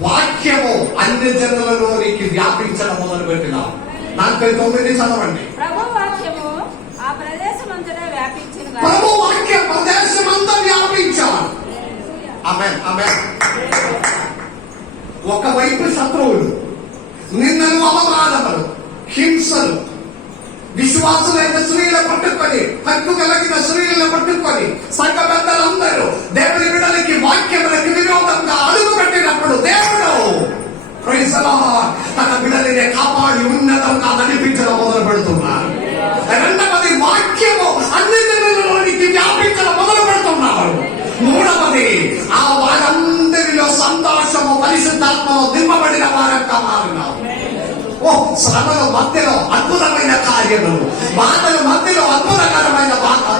వాక్యము అన్ని జనులలోనికి వ్యాపించడం మొదలుపెట్టిన 49 చదవండి. ప్రభు వాక్యము ఆ ప్రదేశమంతటా వ్యాపించిన ప్రభు వాక్యం ప్రదేశమంతా వ్యాపించాలి. ఆమేన్, ఆమేన్. ఒకవైపు శత్రువులు, నిందలు, అవమానములు, హింసలు, విశ్వాసులైన స్త్రీలను పట్టుకొని, హక్కు కలిగిన స్త్రీలను పట్టుకొని, సంఘ పెద్దలందరూ దేవుని బిడ్డలకి వాక్యములకు విరోధంగా అడుగు పెట్టినప్పుడు దేవుడు ప్రైజ్ ది లార్డ్ తన బిడ్డలనే కాపాడి ఉన్నతంగా నడిపించడం మొదలు పెడుతున్నారు. రెండవది వాక్యము అన్ని జనులలోనికి వ్యాపించడం మొదలు పెడుతున్నారు. మూడవది ఆ వారందరిలో సంతోషము పరిశుద్ధాత్మలో దింపబడిన వారంగా మారినారు. శ్రమల మధ్యలో అద్భుతమైన కార్యములు, బాధల మధ్యలో అద్భుతకరమైన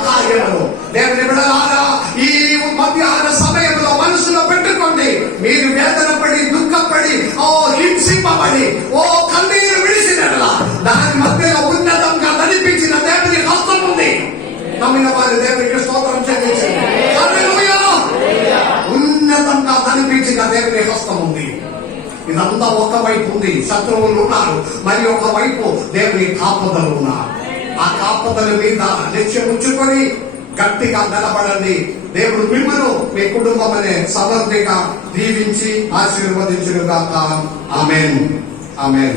కార్యములు. దేవుని బిడ్డలారా, ఈ మధ్యాహ్న సమయంలో మనసులో పెట్టుకోండి. మీరు వేదన పడి, దుఃఖపడి, హింసింపబడి, కన్నీరు విడిచినట్లా దాని మధ్యలో ఉన్నతంగా నడిపించిన దేవుని హస్తం ఉంది. నమ్మిన వారి దేవునికి స్తోత్రం చెల్లించండి. హల్లెలూయా. ఉన్నతంగా నడిపించిన దేవుని హస్తం ఉంది. ఇదంతా ఒకవైపు ఉంది, శత్రువులు ఉన్నారు, మరి ఒకవైపు దేవుని కాపుదలు ఉన్నారు. ఆ కాపుదల మీద లక్ష్యం ఉంచుకొని గట్టిగా నిలబడండి. దేవుడు మిమ్మల్ని, మీ కుటుంబం అనే సమృద్ధిగా దీవించి ఆశీర్వదించుగాక. ఆమేన్, ఆమేన్.